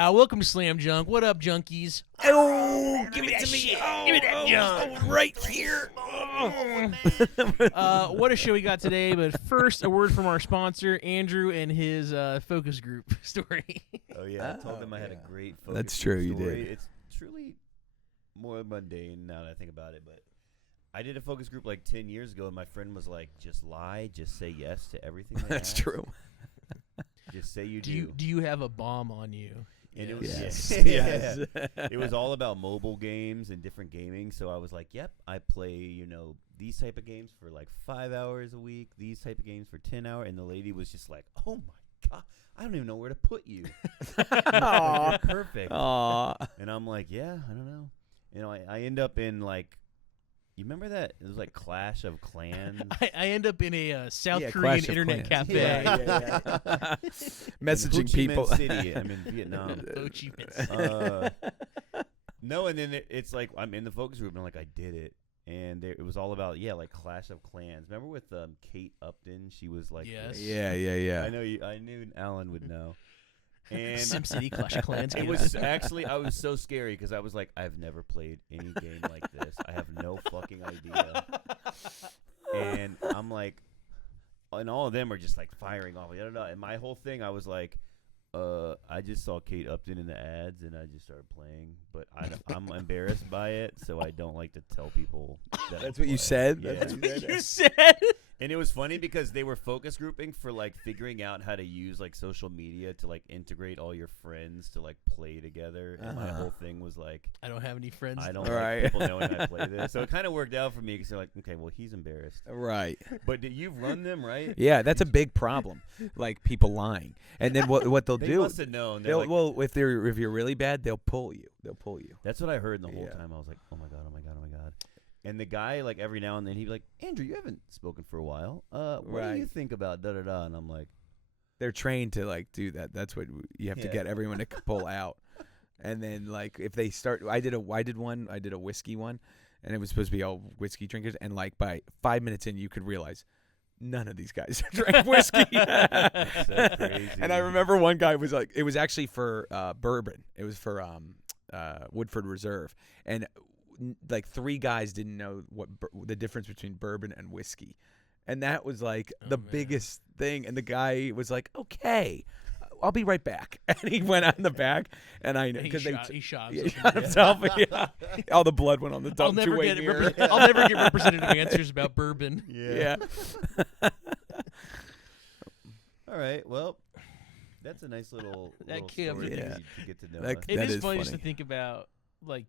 Welcome to Slam Junk. What up, junkies? Oh, give it to me. Shit. Give me that junk. Right here. What a show we got today, but first, a word from our sponsor, Andrew, and his focus group story. Oh, yeah. I told them I had a great focus That's true, you story. did. It's truly more mundane now that I think about it, but I did a focus group like 10 years ago, and my friend was like, just lie, just say yes to everything they That's ask. true. Just say you Do you have a bomb on you? And it Yes. was, Yes. it was all about mobile games and different gaming. So I was like, yep, I play, these type of games for like 5 hours a week, these type of games for 10 hours. And the lady was just like, oh my God, I don't even know where to put you. Aw. Like, you're perfect. Aw. And I'm like, yeah, I don't know. I end up in like, you remember that? It was like Clash of Clans. I end up in a South Yeah, Korean Clash of internet Clans. cafe. Yeah. In Messaging Ho Chi Minh people. City. I'm in Vietnam. Ho Chi Minh. No, and then it's like I'm in the focus group and I'm like, I did it. And it was all about, like Clash of Clans. Remember with Kate Upton? She was like, Yes. Yeah. I knew Alan would know. And SimCity Clash of Clans. it was actually, I was so scary because I was like, I've never played any game like this. I have no fucking idea. And I'm like, and all of them are just like firing off. And my whole thing, I was like, I just saw Kate Upton in the ads, and I just started playing. But I'm embarrassed by it, so I don't like to tell people. That's what you said? Yeah. That's what You said. And it was funny because they were focus grouping for like figuring out how to use like social media to like integrate all your friends to like play together. And my whole thing was like, I don't have any friends. I don't Right. like people knowing I play this. So it kind of worked out for me because they're like, okay, well, he's embarrassed. Right. But you've run them, right? Yeah, that's a big problem. Like people lying, and then what they'll They do? must have known. They're They'll, like, well, if you're really bad, they'll pull you. that's what I heard the whole Yeah. time. I was like, oh my God. And the guy, like every now and then, he'd be like, Andrew, you haven't spoken for a while. What do Right. you think about da-da-da? And I'm like, They're trained to like do that. That's what you have to Yeah. get everyone to pull out. And then like if they start, I did a whiskey one, and it was supposed to be all whiskey drinkers. And like by 5 minutes in, you could realize none of these guys drank whiskey. so crazy. And I remember one guy was like, it was actually for bourbon. It was for Woodford Reserve, and like 3 guys didn't know what the difference between bourbon and whiskey, and that was like the man. biggest thing. And the guy was like, "Okay, I'll be right back," and he went out in the back, and I know He because shot he himself. shot himself. Yeah. All the blood went on the I'll dump never two-way get mirror. I'll never get representative answers about bourbon. Yeah. All right. Well, that's a nice little That story kid- Yeah. to get to know That- us. It is is funny just to funny. think about, like,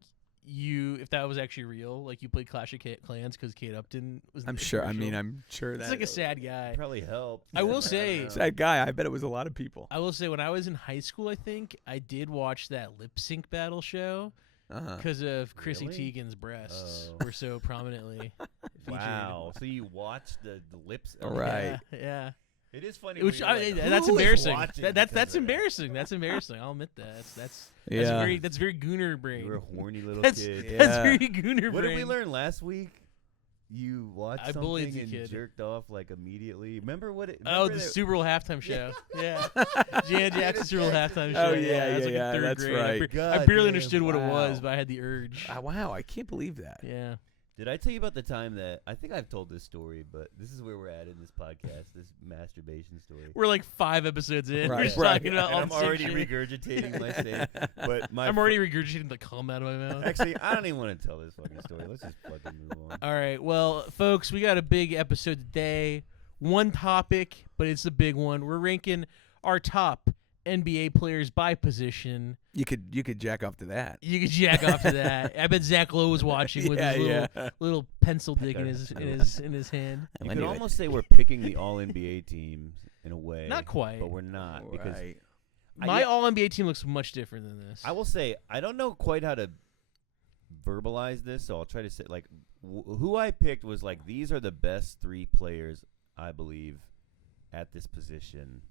if that was actually real, like you played Clash of Clans because Kate Upton was. in I'm the sure. I commercial. mean, I'm sure It's that like a sad guy. Probably helped. I will don't say- know. sad guy. I bet it was a lot of people. I will say, when I was in high school, I think I did watch that lip sync battle show because of Chrissy Really? Teigen's breasts Oh. were so prominently featured. Wow. So you watched the lips? All right. Yeah. It is funny. Which when you're like, that's "Who is embarrassing. watching That's because of that?" embarrassing. That's embarrassing. I'll admit that. That's Yeah. very Gooner brain. You were a horny little That's kid. Yeah. that's very Gooner What brain. did we learn last week? You watched I bullied something the and kid. jerked off like immediately. Remember what it? Oh, remember the that- Super Bowl halftime show. Yeah, Janet Jackson Super Bowl halftime show. Oh, I was like yeah, in 3rd that's grade. right. I God barely damn, understood what it was, wow. but I had the urge. Wow, I can't believe that. Yeah. Did I tell you about the time that I think I've told this story, but this is where we're at in this podcast, this masturbation story. We're like 5 episodes in. We're Right, just right. talking about And all I'm the same already shit. regurgitating my same. But my I'm already regurgitating the cum out of my mouth. actually, I don't even want to tell this fucking story. Let's just fucking move on. All right, well, folks, we got a big episode today. One topic, but it's a big one. We're ranking our top NBA players by position. You could jack off to that. You could jack off to that. I bet Zach Lowe was watching with his little pencil dick in his hand. You I could knew it. almost say we're picking the All NBA teams in a way. Not quite. but we're not because Right. My yeah. All NBA team looks much different than this. I will say I don't know quite how to verbalize this, so I'll try to say like who I picked was like these are the best 3 players I believe at this position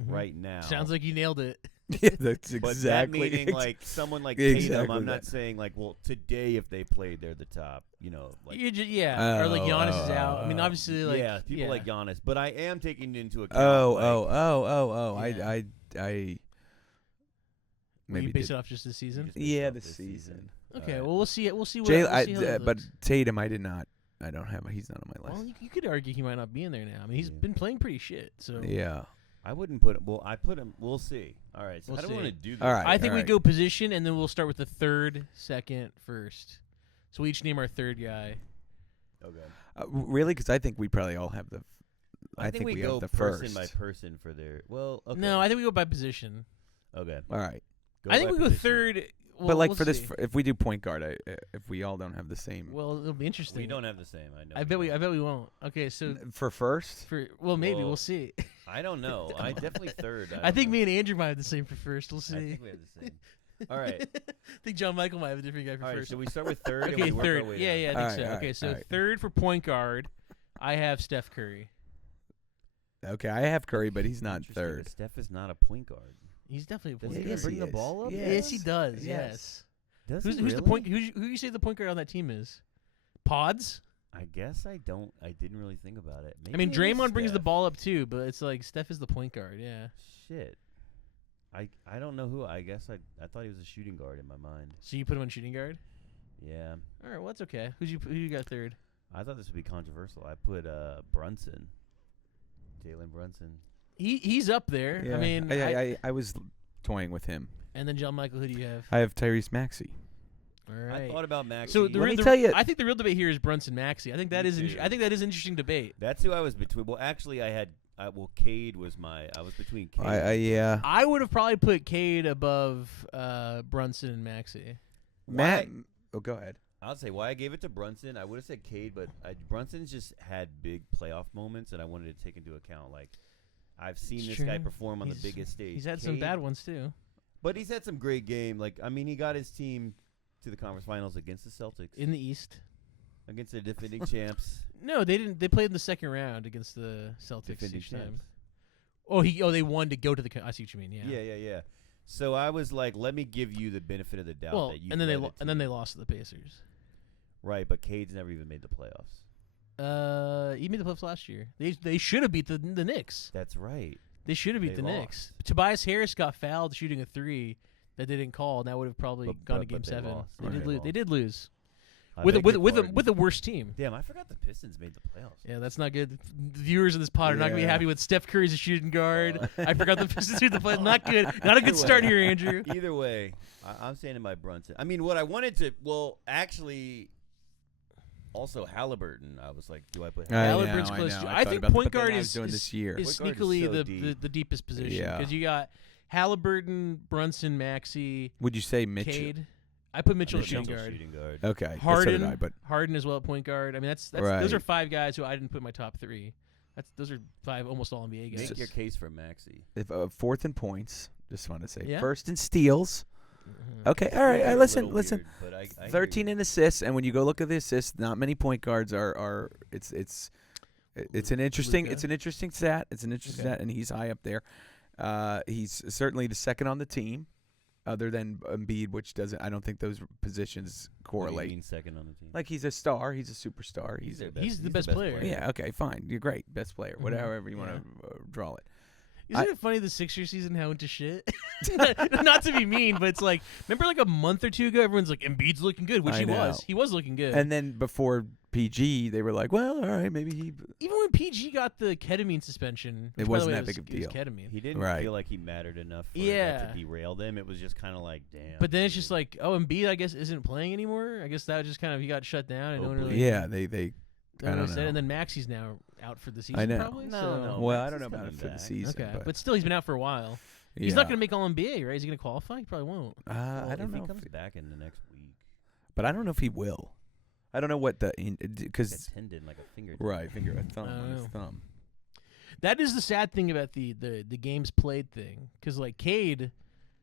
Mhm. right now. Sounds like you nailed it. Yeah, that's But exactly. that meaning like someone like Exactly Tatum, I'm not that. saying like, well, today if they played, they're the top. You know, like Or like Giannis is out. I mean, obviously, like yeah, people like Giannis. But I am taking into account. Oh, like, oh, oh, oh, oh. Yeah. I maybe you base did. it off just this season. Just based Yeah, off this this season. Okay, Alright. well we'll see it. We'll see what. Jay, we'll see how that but looks. Tatum, I did not. I don't have. He's not on my list. Well, you could argue he might not be in there now. I mean, he's Yeah. been playing pretty shit. So Yeah. I wouldn't put him. Well, I put him. We'll see. All right. So We'll I don't want to see. do this. All right. I think we alright. go position, and then we'll start with the third, second, first. So we each name our third guy. Okay. Really? Because I think we probably all have the. I think we have go the person first. by person for their. Well, okay. No, I think we go by position. Okay. All right. Go I think by we go position. third. Well, but like we'll for this, see. if we do point guard, if we all don't have the same. Well, it'll be interesting. We don't have the same. I know. I bet we won't. Okay, so For first. maybe Well, we'll see. I don't know. I definitely third. I think don't me and Andrew might have the same for first. We'll know. I see. think we have the same. All right. I think John Michael might have a different guy for All right. first. So we start with third. and Okay, we work third. Our way Yeah, down. yeah, I think Alright, so. alright, Okay, so alright. third for point guard, I have Steph Curry. Okay, I have Curry, but he's not Interesting, third. but Steph is not a point guard. He's definitely a Does point he guard. Yes, bring he the is. ball up? Yes, he does. Yes. Yes. Does Who's he the really? point? Who you say the point guard on that team is? Pods. I guess I don't. I didn't really think about it. I mean, Maybe it is Draymond brings the Steph. ball up too, but it's like Steph is the point guard. Yeah. Shit. I don't know who. I guess I thought he was a shooting guard in my mind. So you put him on shooting guard. Yeah. All right, well that's okay. Who you got third? I thought this would be controversial. I put Brunson. Jalen Brunson. He's up there. Yeah. I mean, I was toying with him. and then John Michael. Who do you have? I have Tyrese Maxey. All right. I thought about Max. So Let me tell you- I think the real debate here is Brunson Maxey. I think that Me is too. I think that is an interesting debate. That's who I was between. Well, actually, I had. Cade was my. I was between Cade. Yeah. I would have probably put Cade above Brunson and Maxey. Matt. Oh, go ahead. I'll say why I gave it to Brunson. I would have said Cade, but Brunson's just had big playoff moments, and I wanted to take into account. Like, I've seen It's this true. guy perform on the He's- biggest stage. He's had some Cade- bad ones too. but he's had some great game. Like, I mean, he got his team to the conference finals against the Celtics, In the East. against the defending champs. No, they didn't. They played in the second round against the Celtics Defending each time. champs. They won to go to the. I see what you mean. Yeah. Yeah. So I was like, let me give you the benefit of the doubt Well, that you. and then they lost to the Pacers. Right, but Cade's never even made the playoffs. He made the playoffs last year. They should have beat the Knicks. That's right. They should have beat They the lost. Knicks. Tobias Harris got fouled shooting a three that they didn't call, and that would have probably gone to but Game they 7. lost. They Right. did They lose. lost. They did lose I with beg your with pardon. a worse team. Damn, I forgot the Pistons made the playoffs. Yeah, that's not good. The viewers of this pod are not gonna be Yeah. happy with Steph Curry's a shooting guard. I forgot the Pistons made the play. Not good. Not a good start here, Andrew. Either way, I'm standing by Brunson. I mean, what I wanted to, actually, also Halliburton. I was like, do I put Halliburton's I close know. to- I I thought think about that, point but then guard I was is- doing this year. Is Point guard is sneakily so the deep. deepest position Yeah. because you got Halliburton, Brunson, Maxey, Would you say Mitchell? Cade. I put Mitchell I at put shooting Mitchell guard. shooting guard. Okay. So Harden, did I, but Harden as well at point guard. I mean, that's those Right. are 5 guys who I didn't put in my top 3. Those are 5 almost all NBA guys. Make your case for Maxey. if fourth in points, just want to say Yeah. first in steals. Mhm. Okay. All right. It's a Listen. little Listen. weird, but I hear 13 you. in assists, and when you go look at the assists, not many point guards are. It's an interesting. Luka. It's an interesting stat. It's an interesting Okay. stat, and he's high up there. He's certainly the second on the team, other than Embiid, which doesn't. I don't think those positions What do you correlate. mean second on the team. Like he's a star. He's a superstar. He's He's their He's the best player. yeah. Okay. Fine. You're great. Best player. Mhm. Whatever you want Yeah. to draw it. Isn't it funny the Sixers season how into shit? Not to be mean, but it's like remember like a month or two ago, everyone's like Embiid's looking good, which I he know. was. He was looking good. And then before PG, they were like, well, all right, maybe he. even when PG got the ketamine suspension, which, by the wasn't way, that was- big of a it was deal. Ketamine. He didn't Right. feel like he mattered enough for Yeah. that to derail them. It was just kind of like, damn. But then it's just dude. like, oh, Embiid, I guess isn't playing anymore. I guess that just kind of he got shut down and no one Hopefully. really. Yeah, they. no I one don't really said it. know. And then Maxey's now out for the season. I know. Probably, No, so- no. Well, Max I don't know is about it coming for the back. season. Okay, but but still, he's been out for a while. He's yeah. not going to make All NBA, right? Is he going to qualify? He probably won't. I Well, don't if know, he comes back in the next week. but I don't know if he will. I don't know what the Like a because tendon, like a finger. right finger a thumb I don't on his know. thumb. That is the sad thing about the games played thing, because like Cade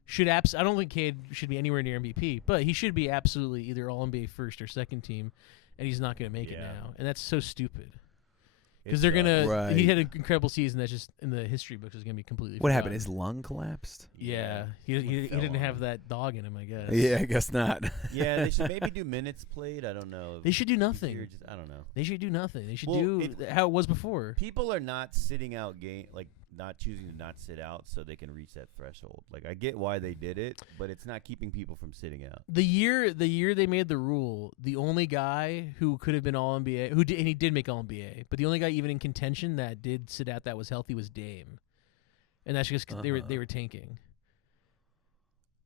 should I don't think Cade should be anywhere near MVP, but he should be absolutely either All NBA first or second team, and he's not going to make it Yeah. now, and that's so stupid. Because It's, they're gonna. Right. He had an incredible season that's just in the history books is gonna be completely. What happened? forgotten. His lung collapsed. Yeah, he Fell didn't on have him. that dog in him, I guess. Yeah, I guess not. Yeah, they should maybe do minutes played. I don't know. They should do nothing. Easier, just, I don't know. They should do nothing. They should Well, do how it was before. People are not sitting out game like not choosing to not sit out so they can reach that threshold. Like I get why they did it, but it's not keeping people from sitting out. The year they made the rule, the only guy who could have been All NBA, and he did make All NBA, but the only guy even in contention that did sit out that was healthy was Dame, and that's just 'cause they were tanking.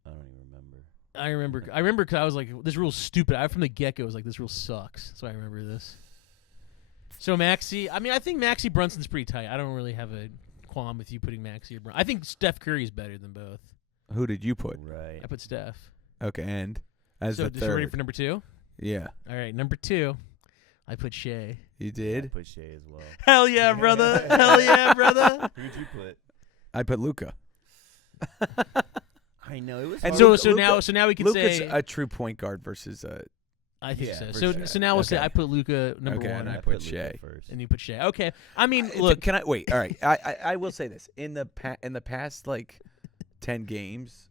I don't even remember. I remember because I was like, this rule's stupid. I from the get go was like, this rule sucks. So I remember this. So Maxey, I mean, I think Maxey Brunson's pretty tight. I don't really have a qualm with you putting Maxey or Brunson. I think Steph Curry's better than both. Who did you put? Right. I put Steph. Okay, and as So the just ready third. for number 2? Yeah, All right, number 2, I put Shea. you I did. put Shea as well. Hell yeah, brother! Hell yeah, brother! Who'd you put? I put Luka. I know it was. And hard. So now we can Luka's say a true point guard versus I think Yeah, so. for So sure. so now we'll say Okay. I put Luka number Okay, 1, and I I put Luka Shea. first. and you put Shea. Okay, I mean, I- look, Can I wait? All right. I will say this in the past like 10 games,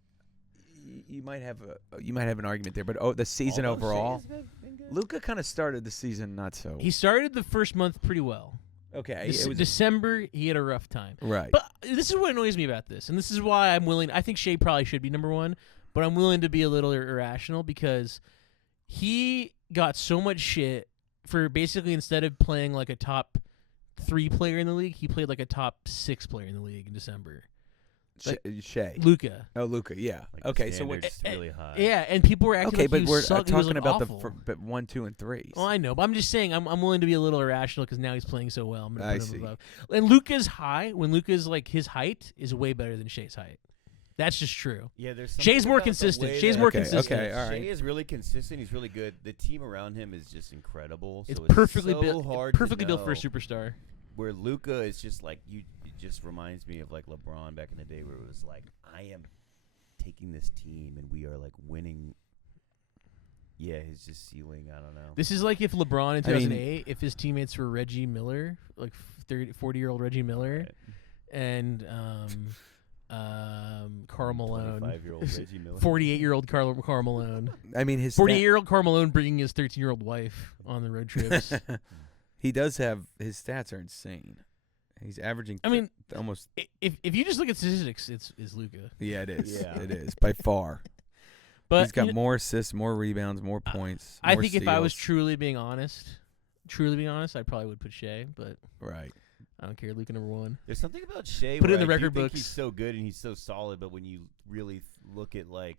you might have an argument there, but the season Although overall, Shea's been good. Luka kind of started the season not so. he started the first month pretty well. Okay, Dec- it was December, he had a rough time. right. But this is what annoys me about this, and this is why I'm willing. I think Shea probably should be number 1, but I'm willing to be a little irrational because he got so much shit for basically instead of playing like a top 3 player in the league, he played like a top 6 player in the league in December. Shea. Luka. Oh, Luka. Yeah. Like, the okay. So what? standard's really high. Yeah, and people were acting Okay, like but he we're sucked. He was, talking like, about awful. but 1, 2, and 3. Oh, I know, but I'm just saying I'm willing to be a little irrational because now he's playing so well. I'm gonna I put him see. above. And Luka's high when Luka's like his height is way better than Shea's height. That's just true. Yeah, there's Shea's something more about the consistent. way Shea's that- more Okay, consistent. okay, all right. Shea is really consistent. He's really good. The team around him is just incredible. It's So perfectly so built. hard to Perfectly built for a know. superstar. Where Luka is just like you. It just reminds me of like LeBron back in the day, where it was like, I am taking this team and we are like winning. Yeah, his just ceiling. I don't know. This is like if LeBron in I mean- 2008, if his teammates were Reggie Miller, like 40-year-old Reggie Miller, Right. and Karl Malone, 25-year-old Reggie Miller. 48-year-old Karl Malone, I mean, his 48-year-old Karl Malone bringing his 13-year-old wife on the road trips. he does have his stats are insane. He's averaging. I mean, almost. if you just look at statistics, it's Luka. Yeah, it is. Yeah. It is by far. But He's got you know, more assists, more rebounds, more points. I more think if I was steals. truly being honest, I probably would put Shea, but right. I don't care. Luka number 1. There's something about Shea. Put it where in the I do record think books. He's so good and he's so solid, but when you really look at like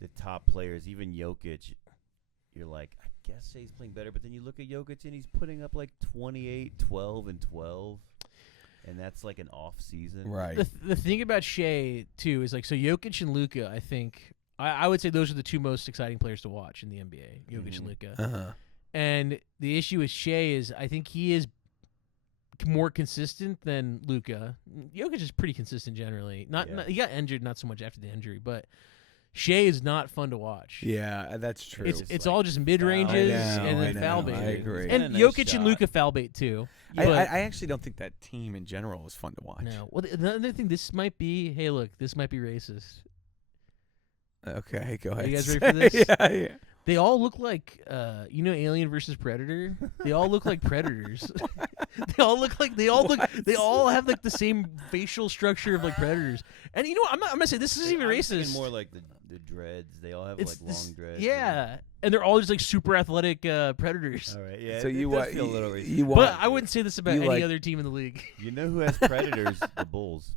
the top players, even Jokic, you're like, I guess Shea's playing better. But then you look at Jokic and he's putting up like 28, 12, and 12, and that's like an off season. Right. The thing about Shea too is like so Jokic and Luka. I think I would say those are the 2 most exciting players to watch in the NBA. Jokic and Luka. Uh-huh. And the issue with Shea is I think he is more consistent than Luka. Jokic is pretty consistent generally. Not he got injured not so much after the injury, but Shea is not fun to watch. Yeah, that's true. It's Just all like just mid ranges I know, and then I foul know, bait. I agree. He's And got a nice Jokic and shot. Luka foul bait too. I But actually don't think that team in general is fun to watch. no. Well, the other thing, this might be. Hey, look, this might be racist. Okay, go ahead. you guys ready for this? yeah. They all look like, Alien versus Predator. They all look like predators. they all have like the same facial structure of like predators. And you know what? I'm gonna say this isn't even I'm thinking racist. more like the dreads. They all have It's like this- long dreads. Yeah, and they're all just like super athletic predators. All right. Yeah. So it you does want feel a little racist. you want But I wouldn't say this about you any like- other team in the league. You know who has predators? The Bulls.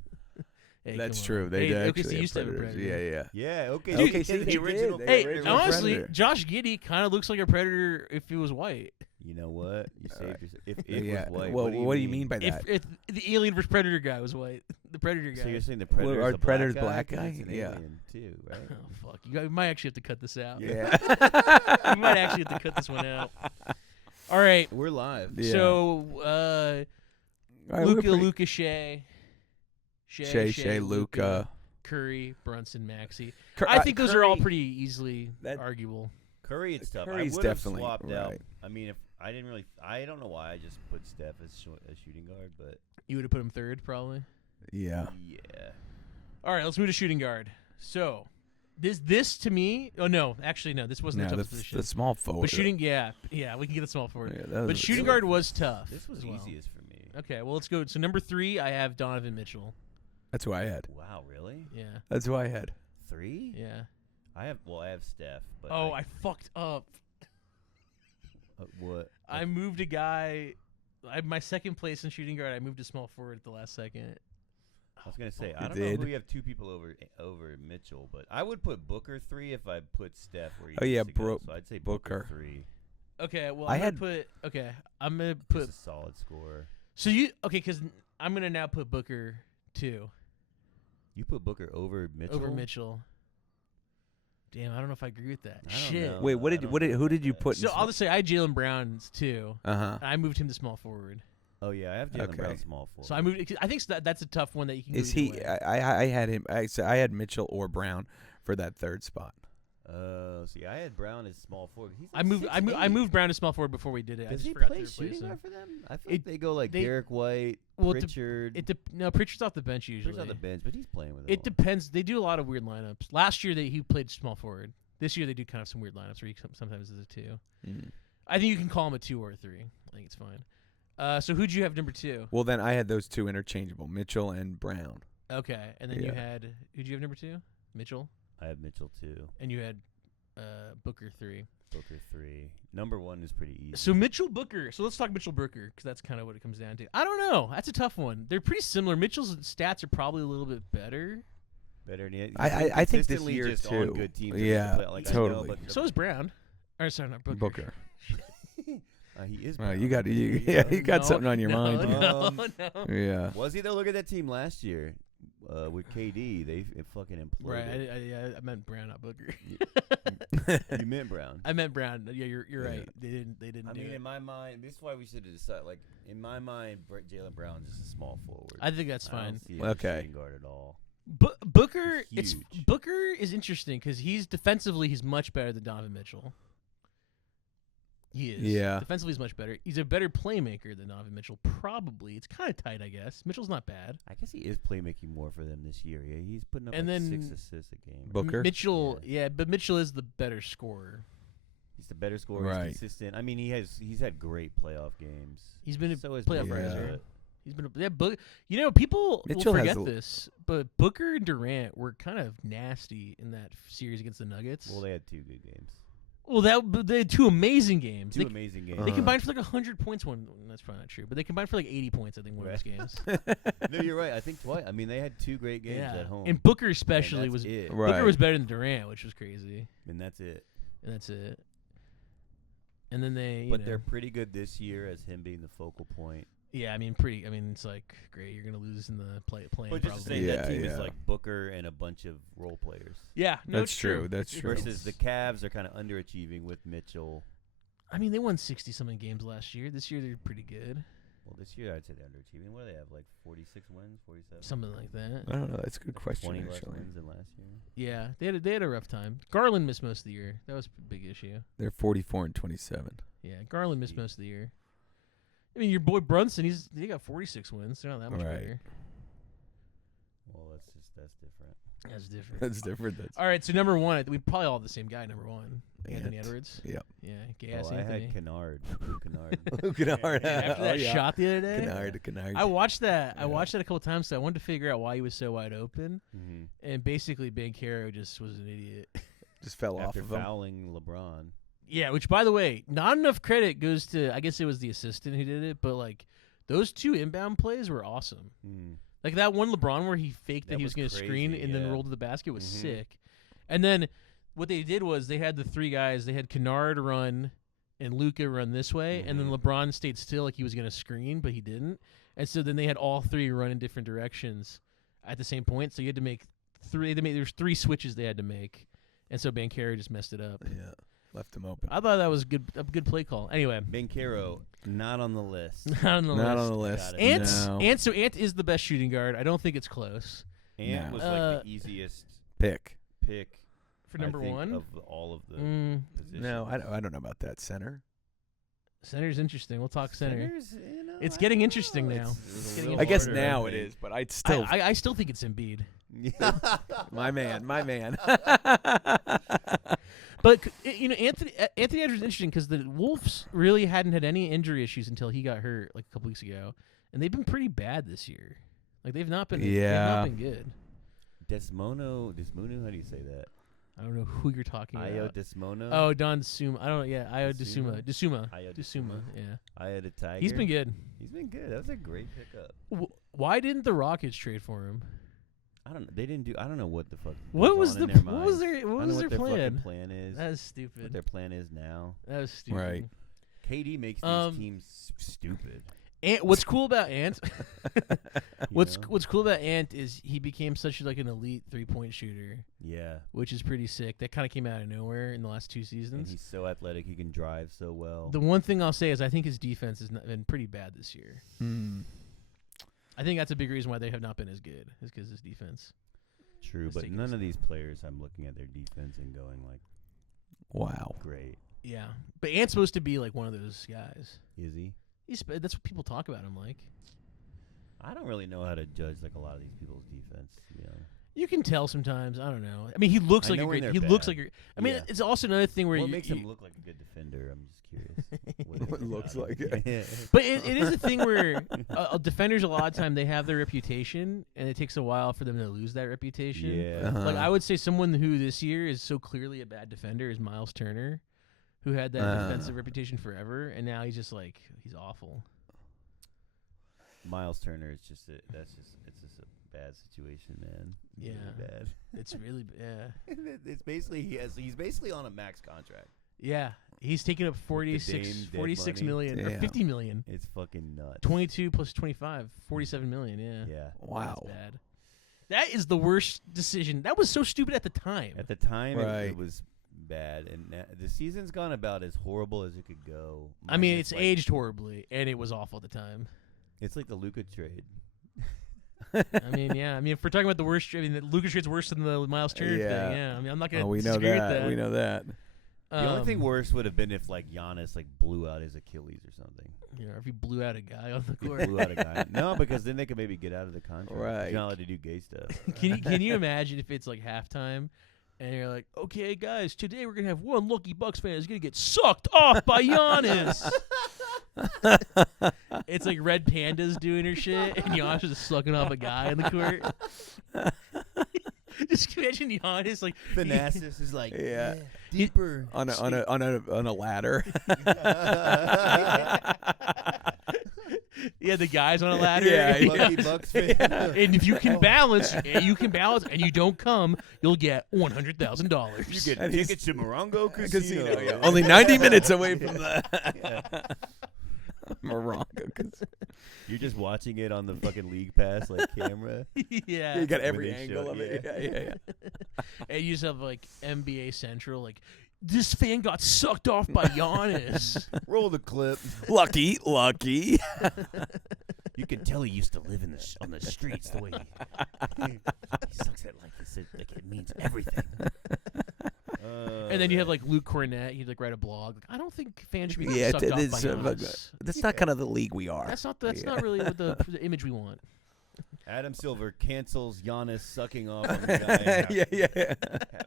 Hey, that's come true. on. They hey, actually OKC have used to have a predators. predator. Yeah, yeah. Yeah. Okay. Dude, okay, see, the they did. original. They Hey, original honestly, predator. Josh Giddey kind of looks like a predator if he was white. You know what? You saved Alright. yourself. If it yeah. was white. Well, what do you mean by If, that? if the Alien versus Predator guy was white, the Predator guy. So you're saying the Well, predator's are a predators black black guy? 'Cause it's guy? an Yeah. alien too, right? Oh fuck! You might actually have to cut this out. Yeah. You might actually have to cut this one out. All right. We're live. Yeah. So All right, we're Luka, pretty- Luka, Shea, Shea, Luka. Curry, Brunson, Maxey. Cur- I think those are all Curry- pretty easily That- arguable. Curry, it's tough. Curry's I would have definitely swapped out. right. I mean, if I didn't really, I don't know why I just put Steph as shooting guard, but You would have put him third, probably. Yeah. yeah. All right, let's move to shooting guard. So, this to me. Oh no, actually no, this wasn't No, the the, toughest position. the small forward. but shooting, yeah, we can get the small forward. Yeah, that But was shooting a- guard was tough. This was as well. easiest for me. Okay, well let's go. So number 3, I have Donovan Mitchell. That's who I had. Wow, really? Yeah, That's who I had. 3? yeah. I have Steph, but Oh, I fucked up. what? I moved a guy. My second place in shooting guard. I moved to small forward at the last second. I was gonna say I You don't know did? who you have 2 people over Mitchell, but I would put Booker 3 if I put Steph where he Oh, yeah, needs to go, Bro- so I'd say Booker. 3. Okay, well I I'm had- gonna put. Okay, I'm gonna Just put. a solid scorer. So you okay? Because I'm gonna now put Booker 2 You put Booker over Mitchell. over Mitchell. Damn, I don't know if I agree with that. I don't Shit. know. Wait, I don't who know did you about put? So I'll just say I had Jalen Brown's 2. Uh-huh. I moved him to small forward. Oh yeah, I have Jalen Okay. Brown small forward. So I moved. I think that's a tough one that you can. Is go he? either way. I had him. I had Mitchell or Brown for that 3rd spot. See, I had Brown as small forward. He's I like moved. I 6'8". moved Brown to small forward before we did it. I Does just he forgot play to replace shooting him. guard for them? I thought It- they go like they- Derek White, Well, Pritchard. No, Pritchard's off the bench usually. Pritchard's on the bench, but he's playing with them. It all. depends. They do a lot of weird lineups. Last year he played small forward. This year they do kind of some weird lineups where he sometimes is a 2. I think you can call him a 2 or a 3. I think it's fine. So who'd you have number 2? Well, then I had those 2 interchangeable, Mitchell and Brown. Okay, and then you Yeah. had who'd you have number 2? Mitchell, I have Mitchell 2, and you had Booker 3. Booker 3. Number 1 is pretty easy. So Mitchell Booker. So let's talk Mitchell Booker because that's kind of what it comes down to. I don't know. That's a tough one. They're pretty similar. Mitchell's stats are probably a little bit better. Better than I think this consistently year, just too. On good teams Yeah, like, totally. I know, but So is Brown. Or sorry, not Booker. Booker. he is. Well, Brown. you got There you. go. Yeah, you got No, something on your no, mind. here. No, Um, no. Yeah. Was he though? Look at that team last year with KD. They fucking imploded. Right. I meant Brown, not Booker. You meant Brown. I meant Brown. Yeah, you're Yeah. right. They didn't. I do mean, it. in my mind, this is why we should have decided. Like in my mind, Jalen Brown's just a small forward. I think that's I don't fine. see him as a Okay. shooting guard at all. Booker, He's it's huge. Booker is interesting because he's defensively he's much better than Donovan Mitchell. He is. Yeah. Defensively, he's much better. He's a better playmaker than Donovan Mitchell. Probably. It's kind of tight, I guess. Mitchell's not bad. I guess he is playmaking more for them this year. Yeah, he's putting up And like then 6 assists a game. Booker? Mitchell, yeah, but Mitchell is the better scorer. He's the better scorer. Right. He's consistent. I mean, he's had great playoff games. He's been a so has playoff Booker, riser. but He's been you know, people Mitchell will has forget a- this, but Booker and Durant were kind of nasty in that series against the Nuggets. well, they had 2 good games. But they had 2 amazing games. 2 They, amazing games. they Uh-huh. combined for like 100 points. That's probably not true, but they combined for like 80 points. I think one of those games. No, you're right. I think twice. I mean, they had 2 great games yeah, at home. and Booker And especially that's was. it. Right. Booker was better than Durant, which was crazy, And that's it. and that's it. And then they, But they're pretty good this year as him being the focal point. yeah. I mean, pretty. I mean, it's like great. You're gonna lose in the playing. But just to Probably. say, Yeah, that team yeah. is like Booker and a bunch of role players. Yeah, no, That's it's true, that's It's- true. Versus the Cavs are kind of underachieving with Mitchell. I mean, they won 60-something games last year. This year they're pretty good. Well, this year I'd say they're underachieving. What do they have? Like 46 wins, 47? Something like that. I don't know. That's a good question, 20 less actually. wins than last year. Yeah, they had a rough time. Garland missed most of the year. That was a big issue. They're 44 and 27. Yeah, Garland missed Jeez. most of the year. I mean, your boy Brunson, he got 46 wins. They're not that much Right. better. Well, that's different. That's different. That's different. That's All right, so number 1, we probably all have the same guy. Number 1, Anthony Ant. Edwards. Yep. Yeah, gay-ass I Anthony. had Kennard. Luke Kennard. Kennard. After Oh, that yeah. shot the other day, Kennard. I watched that. I Yeah. watched that a couple times. So I wanted to figure out why he was so wide open, Mhm. and basically Banchero just was an idiot. Just fell off After of him. fouling LeBron. Yeah, which by the way, not enough credit goes to. I guess it was the assistant who did it, but like those 2 inbound plays were awesome. Mm. Like that one LeBron where he faked that That he was was going to screen crazy, and then yeah. rolled to the basket was Mhm. sick. And then what they did was they had the 3 guys. They had Kennard run and Luka run this way, and then Mhm. LeBron stayed still like he was going to screen, but he didn't. And so then they had all 3 run in different directions at the same point. So you had to make 3. There's 3 switches they had to make, and so Banchero just messed it up. Yeah. Left him open. I thought that was a good play call. Anyway, Bencaro, not on the list. not on the Not list. on the list. Got it. Ant, No. Ant is the best shooting guard. I don't think it's close. Ant No. was like the easiest Pick. pick For number I think, 1. of all of the positions. No, I don't know about that. Center. Center's interesting. We'll talk center. Centers, you know, It's I getting don't interesting know. now. It's It's a getting little I guess harder, now I it think. is, but I'd still. I still think it's Embiid. My man. My man. But you know, Anthony Edwards is interesting because the Wolves really hadn't had any injury issues until he got hurt like a couple weeks ago, and they've been pretty bad this year. Like they've not been. They've Yeah. not been good. Desmonu, how do you say that? I don't know who you're talking Ayo about. Desmono. Oh, Don Suma. I don't know. Yeah, Ayo Desuma? Desuma. Ayo Desuma. Yeah. Aya the Tiger. He's been good. He's been good. That was a great pickup. Why didn't the Rockets trade for him? I don't know. They didn't do. I don't know what the fuck. What goes was on the in their what was minds. their I what don't was know their what plan? fucking plan is. That is What stupid. their plan is now. That was stupid. Right. KD makes these Um, teams stupid. Ant, what's cool about Ant? you what's know? What's cool about Ant is he became such like an elite 3-point shooter, Yeah. which is pretty sick. That kind of came out of nowhere in the last 2 And seasons. he's so athletic. He can drive so well. The one thing I'll say is I think his defense has been pretty bad this year. Hmm. I think that's a big reason why they have not been as good, is because his defense. True, Let's but take a none of step. these players, I'm looking at their defense and going like, Wow. great. Yeah, but Ant's supposed to be like one of those guys. Is he? That's what people talk about him like. I don't really know how to judge like a lot of these people's defense. You know, You can tell sometimes. I don't know. I mean, he looks I like a know when great. they're He looks bad. like. I mean, Yeah. it's also another thing where what you, makes you- him look like a good defender? I'm just curious. What What is looks about like him? it. But it is a thing where defenders a lot of time they have their reputation, and it takes a while for them to lose that reputation. Yeah. Uh-huh. Like I would say, someone who this year is so clearly a bad defender is Miles Turner, who had that defensive reputation forever, and now he's just like he's awful. Miles Turner is just it's just a bad situation, man. It's Yeah. really bad. It's really yeah. It's basically he's basically on a max contract. Yeah, he's taking up Dame 46 dead million or Damn. 50 million. It's fucking nuts. 22 plus 25, 47 million. Yeah. Yeah. Wow. That's bad. That is the worst decision. That was so stupid at the time. At the time, Right. it was bad, and the season's gone about as horrible as it could go. I mean, minus, it's like, aged horribly, and it was awful at the time. It's like the Luka trade. I mean, yeah. I mean, if we're talking about the worst, I mean, the Lucas trade's worse than the Miles Turner Yeah. thing. Yeah. I mean, I'm not gonna Oh, we know disagree with that. that. We know that. The only thing Um, worse would have been if like Giannis like blew out his Achilles or something. You know, if you blew out a guy on the He court. blew out a guy. No, because then they could maybe get out of the contract. Right. You're not allowed to do gay stuff. Can you imagine if it's like halftime, and you're like, okay, guys, today we're gonna have one lucky Bucks fan is gonna get sucked off by Giannis. It's like Red Panda's doing her shit, and Giannis is just sucking off a guy in the court. Just imagine Giannis like Thanasis is like, Yeah. deeper. On a ladder. Yeah, the guys on a ladder. Yeah, yeah. Lucky Bucks fan. And if you can balance, and you don't come, you'll get $100,000. You get And he's- tickets to Morongo Casino. Casino. Yeah. Only 90 minutes away from the Morongo Casino. You're just watching it on the fucking League Pass like camera. Yeah. You got When every they angle show- of it. yeah. Yeah. And you just have like NBA Central, like this fan got sucked off by Giannis. Roll the clip. Lucky. You can tell he used to live on the streets the way he sucks it like it means everything. And then you have like Luke Cornett. He'd like write a blog. Like, I don't think fans should be Yeah, sucked off by it's, Giannis. That's not kind of the league we are. That's not really what the image we want. Adam Silver cancels Giannis sucking off on the guy. Yeah. Halftime.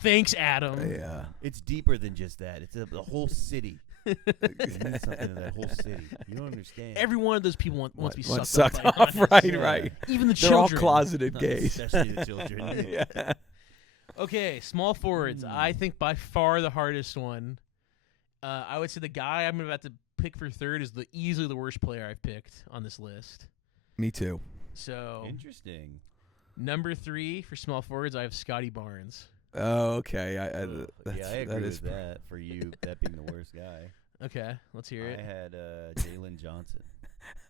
Thanks, Adam. Yeah. It's deeper than just that. It's the whole city. It means something to that whole city. You don't understand. Every one of those people wants to be Once sucked, sucked off. By off, Giannis. right, Yeah. right. Even the They're all children. closeted gays. Especially the children. Yeah. Okay, small forwards. I think by far the hardest one. I would say the guy I'm about to pick for third is easily the worst player I've picked on this list. Me too. So Interesting. number 3 for small forwards, I have Scotty Barnes. Oh, okay. Yeah, I agree with that. For you, that being the worst guy. Okay, let's hear I it. had Jalen Johnson.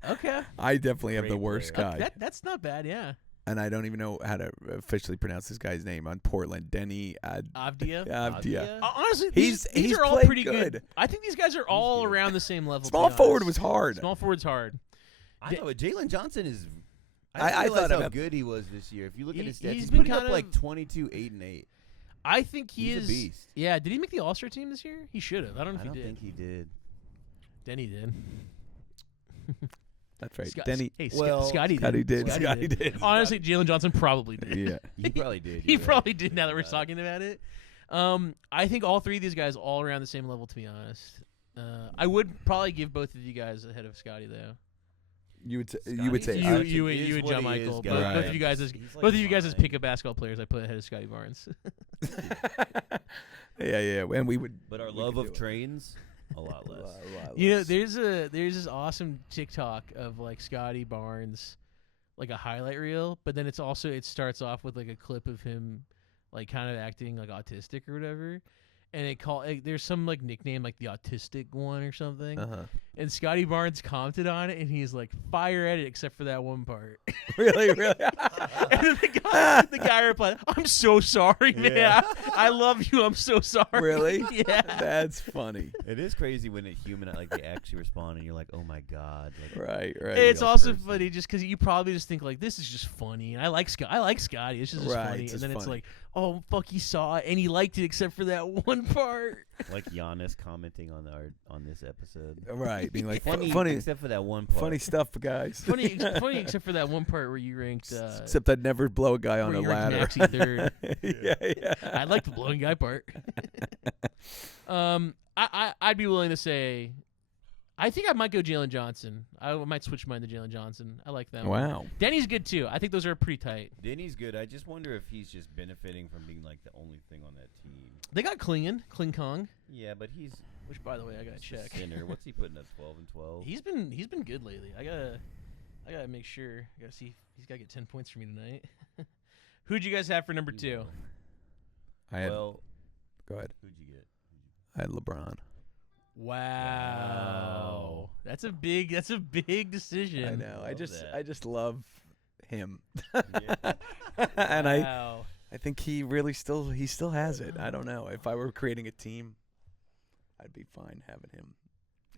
Okay, I definitely have the Great worst player. guy, that's not bad. Yeah, and I don't even know how to officially pronounce this guy's name on Portland. Denny Avdia. Avdia. Honestly, He's these are all played pretty good. I think these guys are all good. around the same level. to Small be forward honest. was hard. Small forward's hard. I know, but Jalen Johnson is. I I thought thought how about- good he was this year. If you look at his stats, he's he's been putting up kind like of- 22, 8, and 8. I think he He's a is. beast. Yeah, did he make the All-Star team this year? He should have. I don't know I if don't he did. think he did. Denny did. That's right. Scott- Denny. Hey, Well, Scotty Scotty did. did. Scotty did. Honestly, Jalen Johnson probably did. Yeah. He probably did. He you're right. probably did. Now that we're About it. talking about it, I think all 3 of these guys all around the same level. To be honest, I would probably give both of you guys ahead of Scotty though. You would say Scotty's You, Johnson you, is you and what John he is, Michael. guys. Both of you guys as He's, like, both of you guys as fine. pickup basketball players. I put ahead of Scotty Barnes. yeah, and we would. But our we love could do of it. trains, a lot A less. lot You know, less. there's this awesome TikTok of like Scotty Barnes, like a highlight reel, but then it starts off with like a clip of him, like kind of acting like autistic or whatever, and there's some like nickname like the autistic one or something, Uh-huh. and Scotty Barnes commented on it, and he's like, fire at it except for that one part. Really. And then the guy replied, "I'm so sorry, man. Yeah. I love you. I'm so sorry." Really? Yeah. That's funny. It is crazy when a human like they actually respond, and you're like, oh my god. Like, Right. It's real also person. funny just because you probably just think like this is just funny, and I like Scotty. It's just Right, funny, it's and just then it's funny. like, oh fuck, he saw it and he liked it except for that one part. like Giannis commenting on this episode. Right. Being like Funny, funny except for that one part. funny stuff, guys. funny except for that one part where you ranked. Except I'd never blow a guy on where a you ranked ladder. Maxey third. yeah. I like the blowing guy part. I'd be willing to say, I think I might go Jalen Johnson. I might switch mine to Jalen Johnson. I like that one. Wow. Denny's good too. I think those are pretty tight. Denny's good. I just wonder if he's just benefiting from being like the only thing on that team. They got Kling Kong, Yeah, but he's which by the way I gotta just a check. sinner. What's he putting up? 12 and 12. He's been good lately. I gotta make sure. I gotta see. He's gotta get 10 points for me tonight. Who'd you guys have for number He 2? will. I had. Well, Go ahead. who'd you get? I had LeBron. Wow. That's a big decision. I know. Love that. I just love him. Yeah. And Wow. I think he still has it. I don't know. If I were creating a team, I'd be fine having him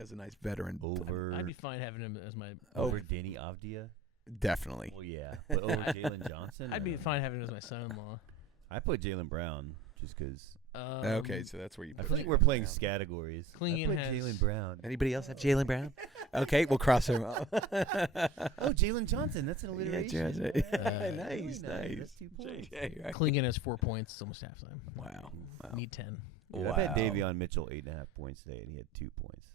as a nice veteran. Over I'd be fine having him as my. over Denny Avdia. Definitely. Well, yeah, but over Jalen Johnson. I'd be fine having him as my son-in-law. I put Jalen Brown just because Okay, so that's where you I put feel like Jaylen we're playing Brown. categories. Klingon I put has- Jalen Brown. Anybody else have Jalen Brown? Okay, we'll cross him out. Oh, Jalen Johnson. That's an alliteration. Jalen. Really Nice. That's 2 points. JJ, right. Klingon has 4 points. It's almost halftime. Wow. Need 10. Yeah, I bet Wow. Davion Mitchell 8.5 points today, and he had 2 points.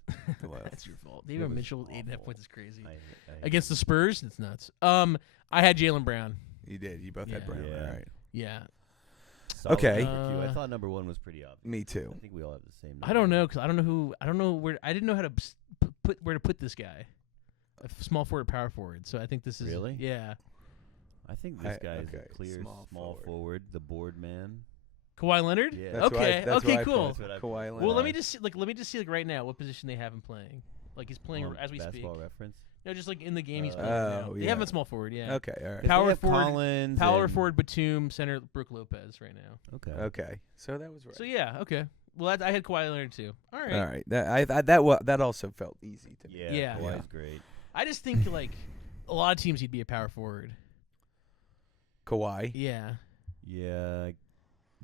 Wow. That's your fault. It David was Mitchell, 8.5 awful. points is crazy. I Against the Spurs, it's nuts. I had Jalen Brown. You did. You both Yeah. had Brown. Yeah. All right. Yeah. solid Okay. number 2. I Uh, thought number 1 was pretty obvious. Me too. I think we all have the same. I don't know because I don't know where. I didn't know how to put where to put this guy. A small forward, power forward. So I think this is Really? Yeah. I think this guy is okay, a clear small small forward. forward, the board man. Kawhi Leonard. Yeah. That's what I- Okay. that's what Okay. I Cool. That's what I Kawhi put. Leonard. Well, let me just see right now what position they have him playing. Like he's playing On as we speak. Basketball Reference. No, just like in the game he's Oh, playing right now. They yeah. have him at small forward. Yeah. Okay. All right. They Power have forward- Collins Power and- forward, Batum, center, Brooke Lopez right now. Okay. Okay. So that was right. So yeah. Okay. Well, I had Kawhi Leonard too. All right. All right. That also felt easy to me. Yeah. Yeah. Kawhi's Yeah. great. I just think like a lot of teams he'd be a power forward. Kawhi. Yeah. Yeah.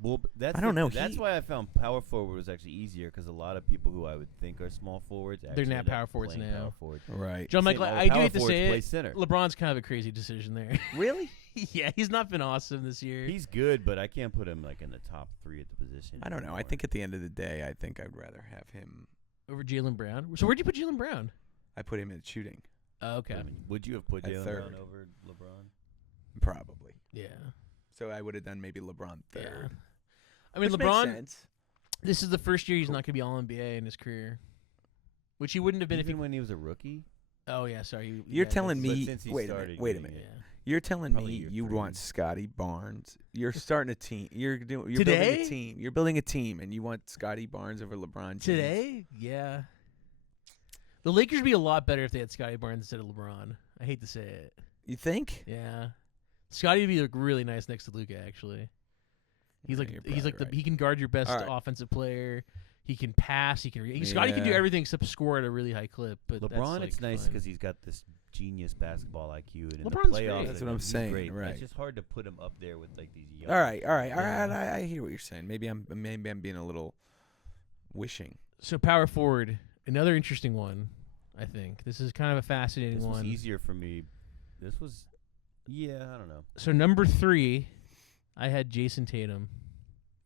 Well, that's I don't know, That's he- why I found power forward was actually easier because a lot of people who I would think are small forwards actually not end up power forwards playing now. Power forward. Right. John Same, Michael, all the I do power hate to forwards say play it. center. LeBron's kind of a crazy decision there. Really? Yeah, he's not been awesome this year. He's good, but I can't put him like in the top 3 at the position. I don't know. I anymore. think at the end of the day, I think I'd rather have him. Over Jalen Brown. So where'd you put Jalen Brown? I put him in shooting, Oh, okay. Would you have put At Jalen third. Brown over LeBron? probably. Yeah. So I would have done maybe LeBron Yeah. third. I mean, Which makes LeBron. sense. This is the first year he's not going to be All NBA in his career, which he wouldn't have been Even if he. when he was a rookie. Oh yeah, sorry. You're yeah, telling that's- me. since he Wait a started minute. Wait a getting minute. Yeah. You're telling Probably me year you 3. want Scotty Barnes. You're starting a team. You're building Today? a team. You're building a team, and you want Scotty Barnes over LeBron James. Today, yeah. The Lakers would be a lot better if they had Scotty Barnes instead of LeBron. I hate to say it. You think? Yeah. Scotty would be like really nice next to Luka. Actually, he's Yeah, like you're he's like probably he can guard your best All right. offensive player. He can pass. Scotty can do Yeah. everything except score at a really high clip. But that's, LeBron, like, it's nice fine. because he's got this genius basketball IQ, and in LeBron's the playoffs, great. That's what I'm he's saying, Great. right. It's just hard to put him up there with like these young. All right. Yeah. I hear what you're saying. Maybe I'm being a little wishing. So power forward, another interesting one. I think this is kind of a fascinating This was one. easier for me. This was, yeah, I don't know. So number 3, I had Jason Tatum.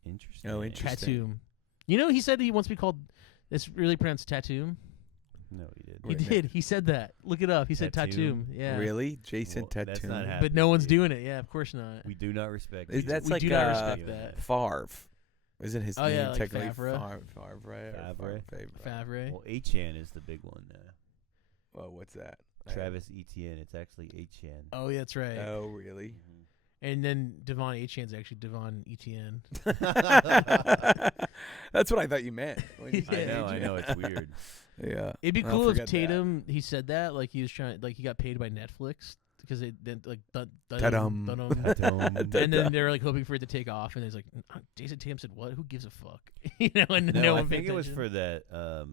Interesting. Oh, interesting. Tatum. You know, he said he wants to be called. It's really pronounced Tatum. No, he did. He Wait, did. He said that. Look it up. He said Tatum? Tatum. Yeah. Really, Jason Well, that's Tatum. not But happening, no one's dude. doing it. Yeah, of course not. We do not respect. Is- you. that's we like do not uh, respect that. Favre. Isn't his Oh, name yeah, like technically Favre. Favre, right? Or Favre? Favre. Well, Achan is the big one. Oh, what's that? Travis Etienne. It's actually Achan. Oh, yeah, that's right. Oh, really? Mhm. And then Devon Achan's actually Devon Etienne. That's what I thought you meant. when you Yeah. said I know. agent. It's weird. Yeah. It'd be I'll cool if forget that. Tatum he said that like he was trying like he got paid by Netflix because they then like Ta-dum. and then they were like hoping for it to take off and he's like Jason Tatum said what, who gives a fuck? And no, No, I one paid think it was attention. for that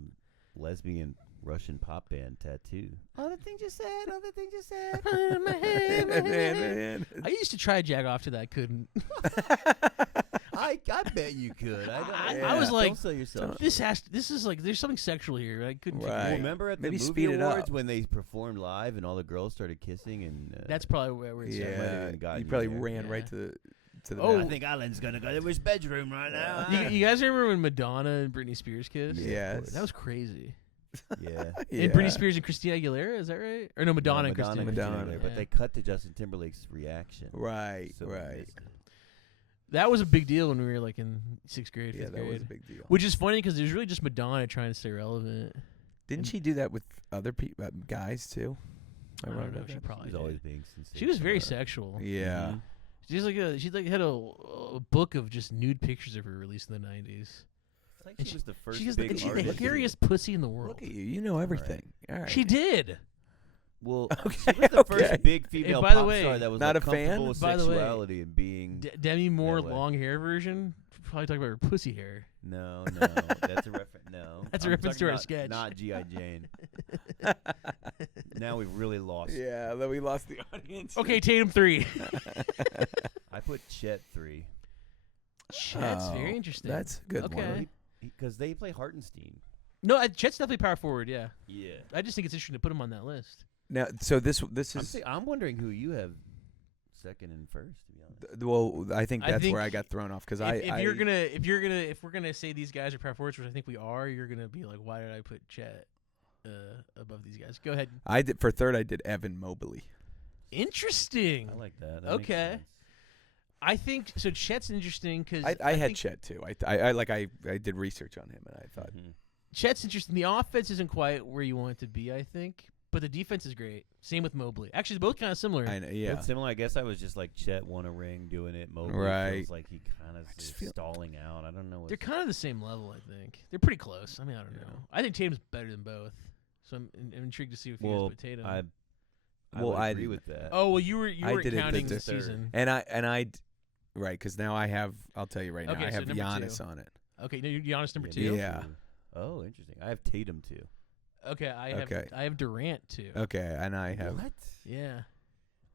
lesbian Russian pop band tattoo. All the things you said. All the things you said. My head. I used to try jack off to that, couldn't. I bet you could. I was like, don't sell yourself. This is like there's something sexual here. I couldn't. figure it Right. Well, out. remember at Maybe the speed movie it up. awards when they performed live and all the girls started kissing and That's probably where it's might have Yeah. even gotten You you probably there. ran Yeah. right to the. Oh, I think Alan's gonna go to his bedroom right now. You guys remember when Madonna and Britney Spears kissed? Yes. That was crazy. Yeah. Yeah. And Britney Spears and Christina Aguilera, is that right? Or no, Madonna and Christina. Madonna. Aguilera, Yeah. But they cut to Justin Timberlake's reaction. Right. So we right. missed it. That was a big deal when we were like in 6th grade, 5th Yeah, that grade. was a big deal. Which is funny because there's really just Madonna trying to stay relevant. Didn't she do that with other guys too? I wrote don't know. about She that. probably She's did. always being sincere. She was very sexual. Yeah. Mhm. She's like had a book of just nude pictures of her released in the 90s. It's like And she was the first She has big and she's the artist. hairiest pussy in the world. Look at you. You know everything. All right. She did. Well, Okay, she was the okay. first big female by the pop way, star that was not like, a fan? comfortable with By the way, sexuality and being. Demi Moore way. long hair version. Probably talking about her pussy hair. No, that's a reference. No, That's a I'm reference to talking our about sketch. Not GI Jane. Now we've really lost. Yeah, then we lost the audience. Okay, Tatum 3. I put Chet 3 That's Oh, very interesting. That's a good Okay. one. because they play Hartenstein. No, Chet's definitely power forward. Yeah, Yeah. I just think it's interesting to put him on that list. Now, so this is I'm wondering who you have second and first. To be honest. well. I think I that's think where I got thrown off because if we're gonna say these guys are power forwards, which I think we are, you're gonna be like, why did I put Chet above these guys? Go ahead. I did for third. I did Evan Mobley. Interesting. I like that. That makes Okay. sense. I think so. Chet's interesting because I had think Chet too. I did research on him and I thought Mhm. Chet's interesting. The offense isn't quite where you want it to be, I think, but the defense is great. Same with Mobley. Actually, they're both kind of similar. I know, yeah. Both similar. I guess I was just like Chet won a ring doing it. Mobley Right. feels like he kind of just is feel- stalling out. I don't know. They're kind of the same level, I think. They're pretty close. I mean, I don't Yeah. know. I think Tatum's better than both, so I'm intrigued to see if you Well, guys put Tatum. I Well, would I agree didn't. with that. Oh well, you were I were did it counting the the third. season. Right, because now I have. I'll tell you right now. Okay, I so have number Giannis 2. on it. Okay, no, Giannis number Yeah, 2. Yeah. too. Oh, interesting. I have Tatum too. Okay, I Okay. have Durant too. Okay, and I have. What? Yeah.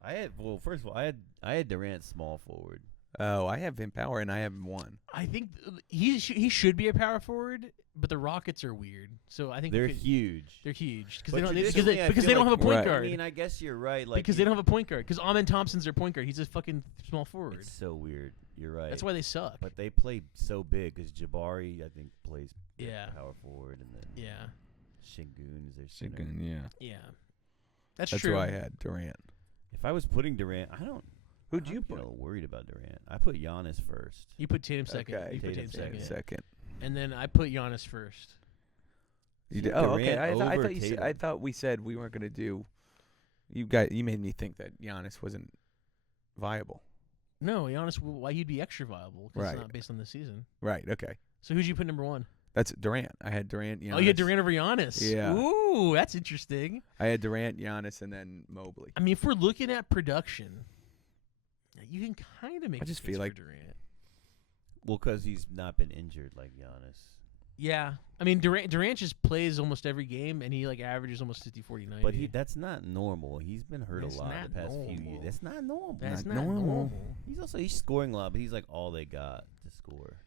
I had. Well, first of all, I had Durant small forward. Oh, I have him power, and I have him 1. I think he should be a power forward, but the Rockets are weird. So I think They're we could- huge. They're huge because But they don't traditionally, I because feel they don't like- have a point Right. guard. I mean, I guess you're right. Like because they don't have a point guard. Because Amen Thompson's their point guard. He's a fucking small forward. It's so weird. You're right. That's why they suck. But they play so big because Jabari, I think, plays Yeah. power forward, and then Yeah. Shingun is their center. Yeah. Yeah. That's That's true. who I had. Durant. If I was putting Durant, Who'd I'm you a put? little worried about Durant. I put Giannis first. You put Tatum second. Okay. You put Tatum Tatum second. Second. And then I put Giannis first. You See, did. Oh, okay. Durant I over thought you said, Tatum. I thought we said we weren't going to do. You made me think that Giannis wasn't viable. No, Giannis. Why he'd be extra viable? Because Right. it's not based on the season. Right. Okay. So who'd you put number 1? That's Durant. I had Durant. Giannis. Oh, you had Durant over Giannis. Yeah. Ooh, that's interesting. I had Durant, Giannis, and then Mobley. I mean, if we're looking at production, you can kind of make. I just a case feel like- for Durant. Well, because he's not been injured like Giannis. Yeah, I mean Durant just plays almost every game, and he like averages almost 50, 40, 90. But that's not normal. He's been hurt That's a lot not the past few years. normal. That's not normal. That's not not normal. normal. He's scoring a lot, but he's like all they got to score.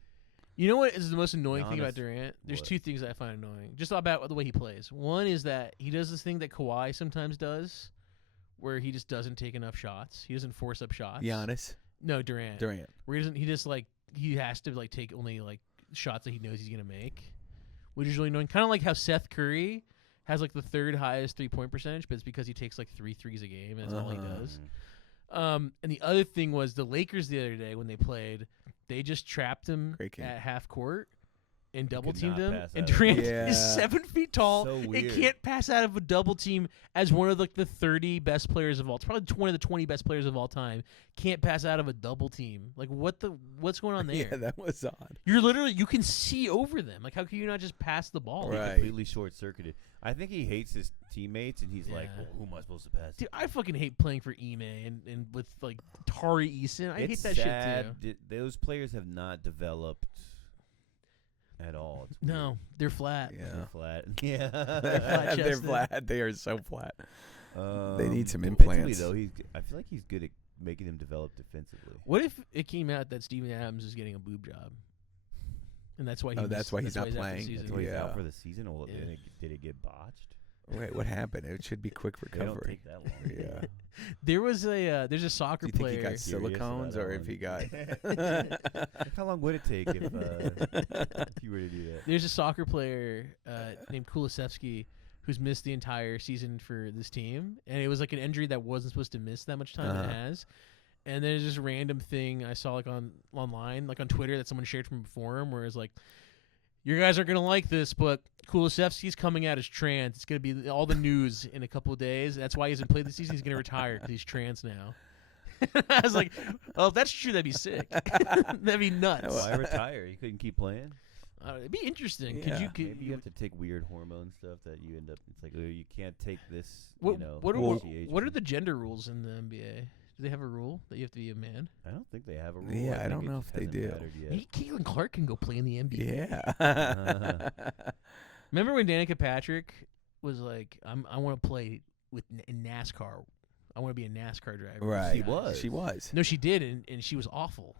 You know what is the most annoying thing about Giannis, Durant? There's what? 2 things I find annoying. Just about the way he plays. One is that he does this thing that Kawhi sometimes does, where he just doesn't take enough shots. He doesn't force up shots. Giannis, No, Durant. Durant. Where he doesn't. He just like he has to like take only like shots that he knows he's gonna make, which is really annoying. Kind of like how Seth Curry has like the third highest 3-point percentage, but it's because he takes like 3 threes a game. And that's all he does. And the other thing was the Lakers the other day when they played, they just trapped him Great game. at half court and double could teamed not him. pass And out of it. Durant Yeah. is 7 feet tall So and weird. can't pass out of a double team as one of like the 30 best players of all. Probably one of the 20 best players of all time. Can't pass out of a double team. Like what's going on there? Yeah, that was odd. You're literally you can see over them. Like how can you not just pass the ball? Right. Completely short-circuited. I think he hates his teammates, and he's like, Yeah. well, "Who am I supposed to pass?" Dude, I fucking hate playing for Ime and with like Tari Eason. I hate It's that sad. shit too. Those players have not developed at all. It's No, they're flat. Yeah. weird. Flat. Yeah. flat They're chested. flat. They are so flat. They need some Defensively, implants. though, I feel like he's good at making them develop defensively. What if it came out that Steven Adams is getting a boob job, and that's why he Oh, that's why he's not out for the playing. season? So he's Yeah. out for the season, or Yeah. did it get botched? Wait, what happened? It should be quick They don't recovery. take that long. Yeah. There was a there's a Do soccer you think player. he got Curious silicones about or that if he one. got? How long would it take if you were to do that? There's a soccer player named Kulisevsky who's missed the entire season for this team, and it was like an injury that wasn't supposed to miss that much time. It Uh-huh. has. And there's this random thing I saw like online, like on Twitter, that someone shared from a forum where it's like, "You guys aren't gonna like this, but Kulisevsky's coming out as trans. It's gonna be all the news in a couple of days. That's why he hasn't played this season. He's gonna retire because he's trans now." I was like, "Oh, if that's true, that'd be sick. That'd be nuts. Why retire? You couldn't keep playing. It'd be interesting. Yeah. Maybe you have to take weird hormone stuff that you end up. It's like, oh, you can't take this. What, you know, what, are, initiation. what are the gender rules in the NBA? Do they have a rule that you have to be a man? I don't think they have a rule. Yeah, I think don't it know just if they hasn't do. mattered yet. Maybe Caitlin Clark can go play in the NBA. Yeah. Remember when Danica Patrick was like, I want to play in NASCAR. I want to be a NASCAR driver. Right. She was. She was. No, she did, and she was awful.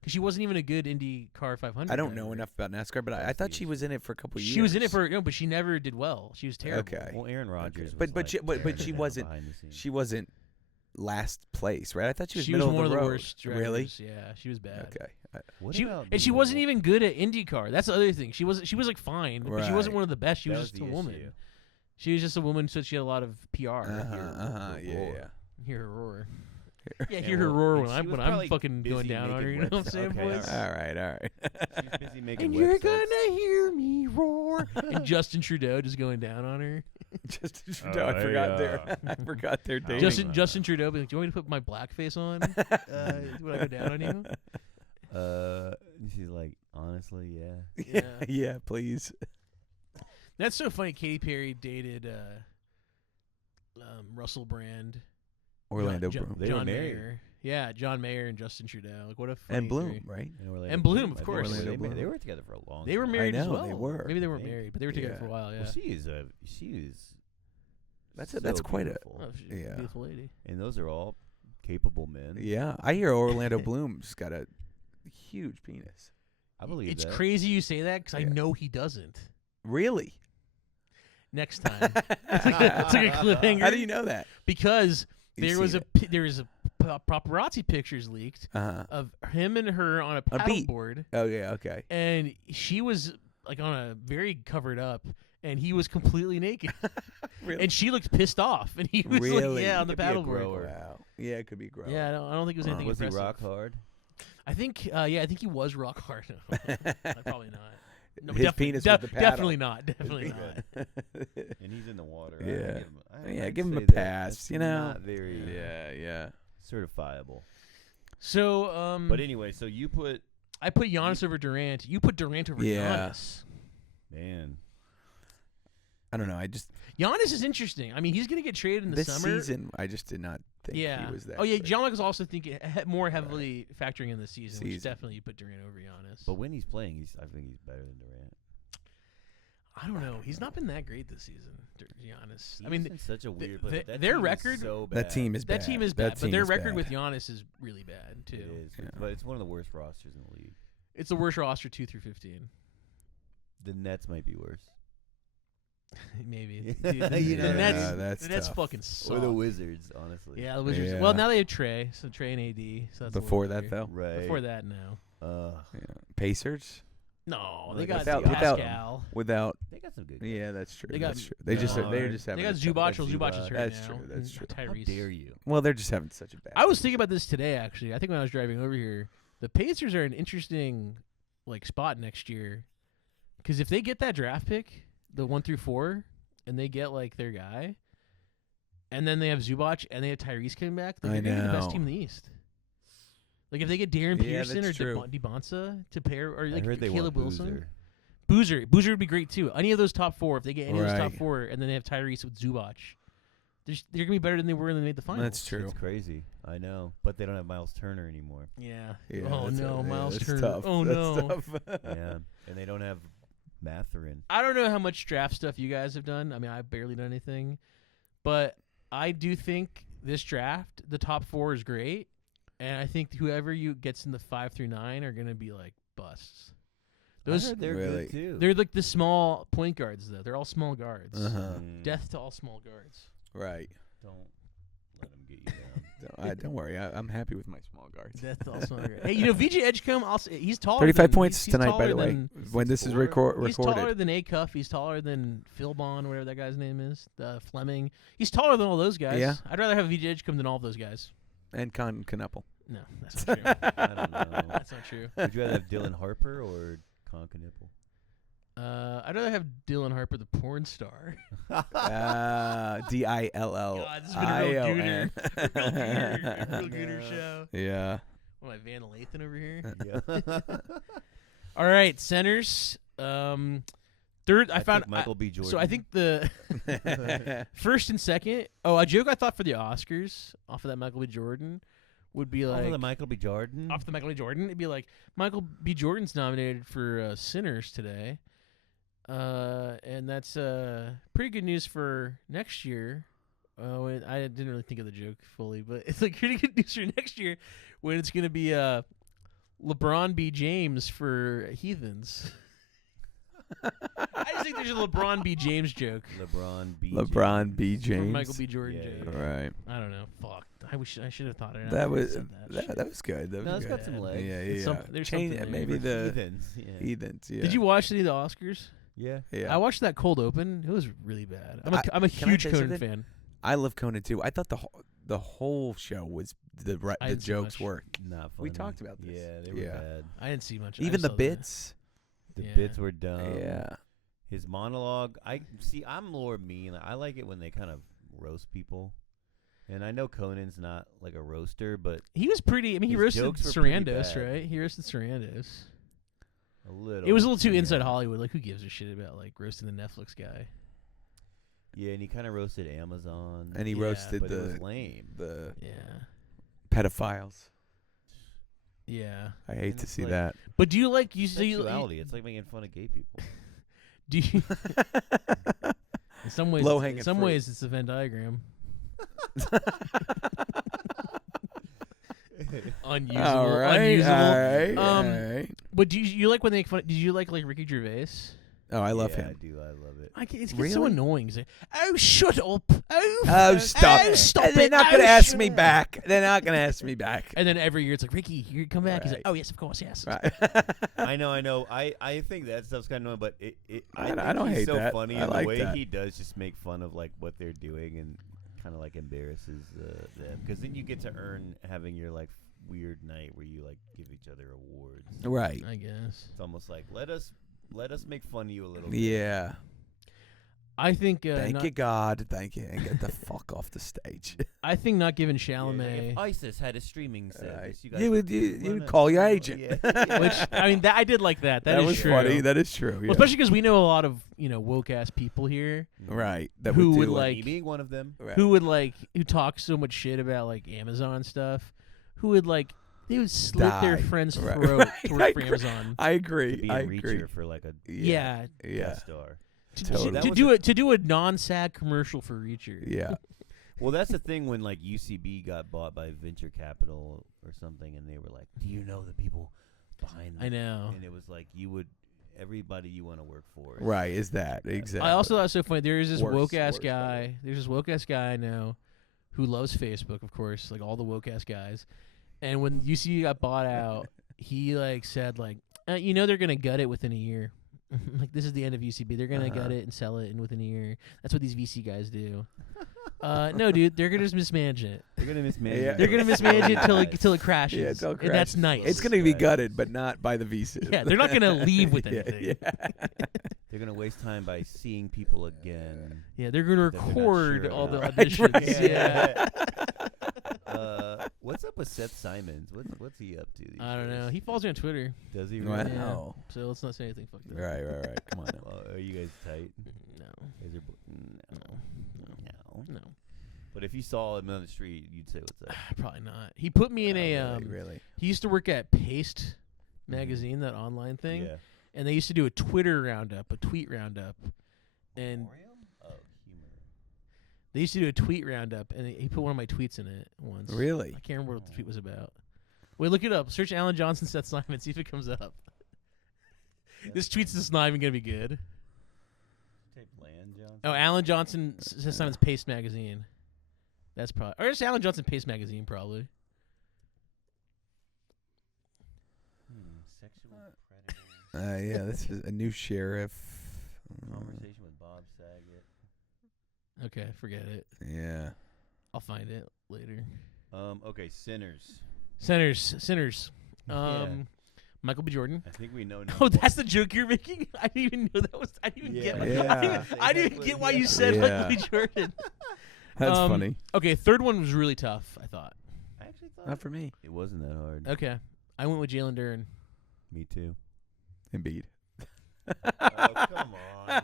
Because she wasn't even a good IndyCar 500 I don't know driver. enough about NASCAR, but I thought she was in it for a couple years. She was in it for no, but she never did well. She was terrible. Okay. Well, Aaron Rodgers. But- Was but like she- but tearing she it down wasn't- behind the scenes. She wasn't last place, right? I thought she was She middle was one of of the the road. worst drivers. Really? Yeah, she was bad. Okay. What She about and she the wasn't level? even good at IndyCar. That's the other thing. She was like fine, but she wasn't Right. one of the best. She That was just a the woman. issue. She was just a woman, so she had a lot of PR. Uh-huh. her Yeah. roar. Yeah. Hear her roar. Yeah, Yeah, Yeah, hear her well, roar and when she I'm was when I'm probably fucking going busy down on her. You making know what I'm saying, websites. Okay, boys? All right. All right. She's busy making And you're websites. gonna hear me roar. And Justin Trudeau just going down on her. Justin Trudeau. I forgot their. I forgot their dating. Justin Trudeau being like, "Do you want me to put my blackface on? When I go down on you?" She's like, honestly, yeah. Yeah. Yeah. Please. That's so funny. Katy Perry dated Russell Brand, Orlando John, Bloom. They were John married. Mayer. Yeah, John Mayer and Justin Trudeau. Like what a funny And Bloom, story. right? And Bloom, of I think course. They, Orlando they Bloom. were together for a long They were time. married as know, well. they were. Maybe they I weren't think. married, but they were together Yeah. for a while. Yeah. Well, she is That's so quite a. beautiful. Oh, she's a Yeah. beautiful lady. And those are all capable men. Yeah, I hear Orlando Bloom's got a huge penis. I believe It's that. crazy you say that because I Yeah. know he doesn't. Really? Next time, it's like a cliffhanger. How do you know that? Because You've there was seen a paparazzi pictures leaked Uh-huh. of him and her on a A beat. paddleboard, Oh yeah. Okay. and she was like on a very covered up, and he was completely naked, Really? and she looked pissed off, and he was Really? like, "Yeah, on He the could be a paddleboard." grower. Wow. Yeah, it could be gross. Yeah, I don't think it was anything Was he impressive. rock hard? I think, I think he was rock hard. Probably not. No, His definitely, penis with the paddle. definitely not. Definitely not. And he's in the water. Yeah. Yeah, I'd give him a say that. pass, That's you know? Not very yeah. certifiable. So, But anyway, so you put I put Giannis over Durant. You put Durant over Yeah. Giannis. man. I don't know. I just Giannis is interesting. I mean, he's going to get traded in the this summer. season, I just did not think Yeah. he was that. Oh yeah, good. John Michael's also thinking more heavily factoring in the season, which Season. definitely you put Durant over Giannis. But when he's playing, I think he's better than Durant. I don't know. He's not been that great this season, Giannis. He's I mean, in such a weird the- place. That their team is record- so bad. That team is bad. that team is That bad, but team their is record bad. with Giannis is really bad It too. is, Yeah. but it's one of the worst rosters in the league. It's the worst roster 2 through 15. The Nets might be worse. Maybe. Yeah, Dude, the, you the know, Nets, that's the Nets tough. fucking suck. Or the Wizards, honestly. Yeah, the Wizards. Yeah. Well, now they have Trey, so Trey and AD. So that's a Before little that, weird. though, Right. Before that, no. Yeah. Pacers No, Like they got without- Pascal. without got some good. Yeah, that's true. They got- That's true. They're just They having got a tough- Zubac. Zubac. Zubac is hurt That's now. true, that's and true. How Tyrese. dare you? Well, they're just having such a bad. I was thinking about this today, actually. I think when I was driving over here, the Pacers are an interesting spot next year, because if they get that draft pick, the 1 through 4, and they get their guy, and then they have Zubac and they have Tyrese coming back, they're I gonna be the best know. team in the East. If they get Darren Yeah, Pearson or that's true. DeBonsa to pair, or I heard they Caleb want Wilson, Boozer. Boozer would be great too. Any of those top 4, if they get any of those top Right. 4, and then they have Tyrese with Zubac, they're gonna be better than they were when they made the finals. That's true. It's crazy. I know, but they don't have Miles Turner anymore. Yeah. Yeah, Oh that's no, yeah, Miles that's Turner. tough. Oh That's no. tough. Yeah, and they don't have Mathurin. I don't know how much draft stuff you guys have done. I mean, I've barely done anything, but I do think this draft, the top 4 is great, and I think whoever you gets in the 5 through 9 are gonna be busts. Those they're Really? good too. they're the small point guards though. They're all small guards. Uh-huh. Death to all small guards. Right. Don't let them get you down. Don't worry. I'm happy with my small guards. Death to all small guards. Hey, VJ Edgecombe, he's taller. 35 than, points he's tonight, by taller the way. than- When this is 6'4"? He's taller recorded. than A Cuff. He's taller than Phil Bond, whatever that guy's name is. Fleming. He's taller than all those guys. Yeah. I'd rather have VJ Edgecombe than all of those guys. And Knuppel. No, that's not true. I don't know. That's not true. Would you rather have Dylan Harper or Con Knipple? I'd rather have Dylan Harper, the porn star. Dill. God, this has been a real gooner. Real gooner show. Yeah. What am I, Van Lathan over here? Yeah. All right, centers. Third, I found took Michael B. Jordan. So I think the first and second. Oh, a joke I thought for the Oscars off of that Michael B. Jordan would be Over like the Michael B. Jordan. off the Michael B. Jordan. It'd be like Michael B. Jordan's nominated for Sinners today, and that's pretty good news for next year. I didn't really think of the joke fully, but it's pretty good news for next year when it's going to be LeBron B. James for Heathens. I just think there's a LeBron B. James joke. LeBron B. From James. Michael B. Jordan Yeah, joke. Right. I don't know. Fuck. I should have thought it out. That I was said that. that was good. That No, was it's good. got some legs. Yeah, It's yeah. there's Change something maybe there. the Heathens. Yeah. Heathens. Yeah. Did you watch any of the Oscars? Yeah. Yeah. I watched that cold open. It was really bad. I'm a can I huge say Conan something? fan. I love Conan too. I thought the whole show was the I the didn't see jokes much. were Not funny. We talked about this. Yeah, they were Yeah. bad. I didn't see much. I even just the saw bits. The Yeah. bits were dumb. Yeah. His monologue. I'm more mean. I like it when they kind of roast people. And I know Conan's not like a roaster, but He was pretty. I mean, he His roasted jokes were pretty Sarandos, bad. right? He roasted Sarandos. a little. It was a little too yeah. inside Hollywood. Like, who gives a shit about roasting the Netflix guy? Yeah, and he kind of roasted Amazon. And he Yeah, roasted but it was the lame. Yeah, pedophiles. yeah. I hate And to it's see like- that. But do you like you see? Sexuality. It's like making fun of gay people. Do you? In some ways, Low-hanging in some fruit. ways, it's a Venn diagram. Unusable. All right. Unusable. All right. Um, all right. But do you like when they make fun? Did you like Ricky Gervais? Oh, I love Yeah, him. I do. I love it. It's so Really? annoying. He's like, oh, shut up. Oh, Oh, stop! Oh, stop They're it. not Oh, gonna ask shut me up. back. They're not gonna ask me back. And then every year it's like, Ricky, you come back. He's like, Right. oh, yes, of course, yes. Right. I know. I think that stuff's kind of annoying, but I I think don't he's hate so that. funny I in like the way that. he does just make fun of like what they're doing and kind of like embarrasses them, because then you get to earn having your like weird night where you like give each other awards. Right. I guess. It's almost like let us make fun of you a little bit. Yeah. I think. Thank you, God. Thank you, and get the fuck off the stage. I think not giving Yeah, like, Chalamet. if ISIS had a streaming service, Right. you guys You would run would it. call your agent. Yeah. Which I mean, I did like that. That is was true. funny. That is true. Well, Yeah. especially because we know a lot of woke ass people here Right. That who would, would do it. like- Me being one of them. Right. who talk so much shit about like Amazon stuff, who would they would slit their Die. friend's Right. throat Right. to I work for agree. Amazon. I To agree. be I a agree. reacher for like a Yeah. Yeah. guest star. Totally. That To was do it to do a non-SAG commercial for Reacher. Yeah. Well, that's the thing when like UCB got bought by venture capital or something, and they were like, "Do you know the people behind?" I know. And it was like everybody you want to work for. is- Right. Is that Yeah. exactly? I also thought it was so funny. There is this Worse, woke ass worse, guy. There's this woke ass guy I know who loves Facebook, of course, like all the woke ass guys. And when UCB got bought out, he said they're gonna gut it within a year. like this is the end of UCB. They're gonna gut it and sell it in within a year. That's what these VC guys do. No, dude, they're gonna just mismanage it. They're gonna mismanage. Yeah. it. They're gonna mismanage it till it crashes. Yeah, until it And that's crashes. nice. It's going to be gutted, but not by the VC. Yeah, they're not gonna leave with Yeah, anything. yeah. They're gonna waste time by seeing people again. Yeah, they're gonna That they're not record sure all the about. auditions. Right. Yeah. What's up with Seth Simons? What's he up to? These I don't know. days? He follows me on Twitter. Does he? Wow. Really? Yeah. Oh. So let's not say anything fucked up. Right. Come on now. Well, are you guys tight? No. Is there No. no. No. But if you saw him on the street, you'd say what's up. Probably not. He put me in a Really? he used to work at Paste magazine, that online thing, Yeah. and they used to do a Twitter roundup, a tweet roundup. And Oh, humor. they used to do a tweet roundup, and he put one of my tweets in it once. Really? I can't remember what the tweet was about. Wait, look it up. Search Alan Johnson, Seth Simon, see if it comes up. This tweet's just not even gonna be good. Type Land Johnson. Oh, Alan Johnson, Seth Simon's Paste magazine. That's probably, or just Alan Johnson Paste magazine, probably. Sexual predator. Yeah, this is a new sheriff. Conversation with Bob Saget. Okay, forget it. Yeah. I'll find it later. Okay, Sinners. Sinners. Yeah. Michael B. Jordan. I think we know now. Oh, that's the joke you're making? I didn't even know that was. I didn't even get. Yeah. I didn't even get why you said Yeah. Michael B. Jordan. That's funny. Okay, third one was really tough, I thought. I actually thought Not for me. it wasn't that hard. Okay, I went with Jalen Duren. Me too. Embiid. Oh, come on.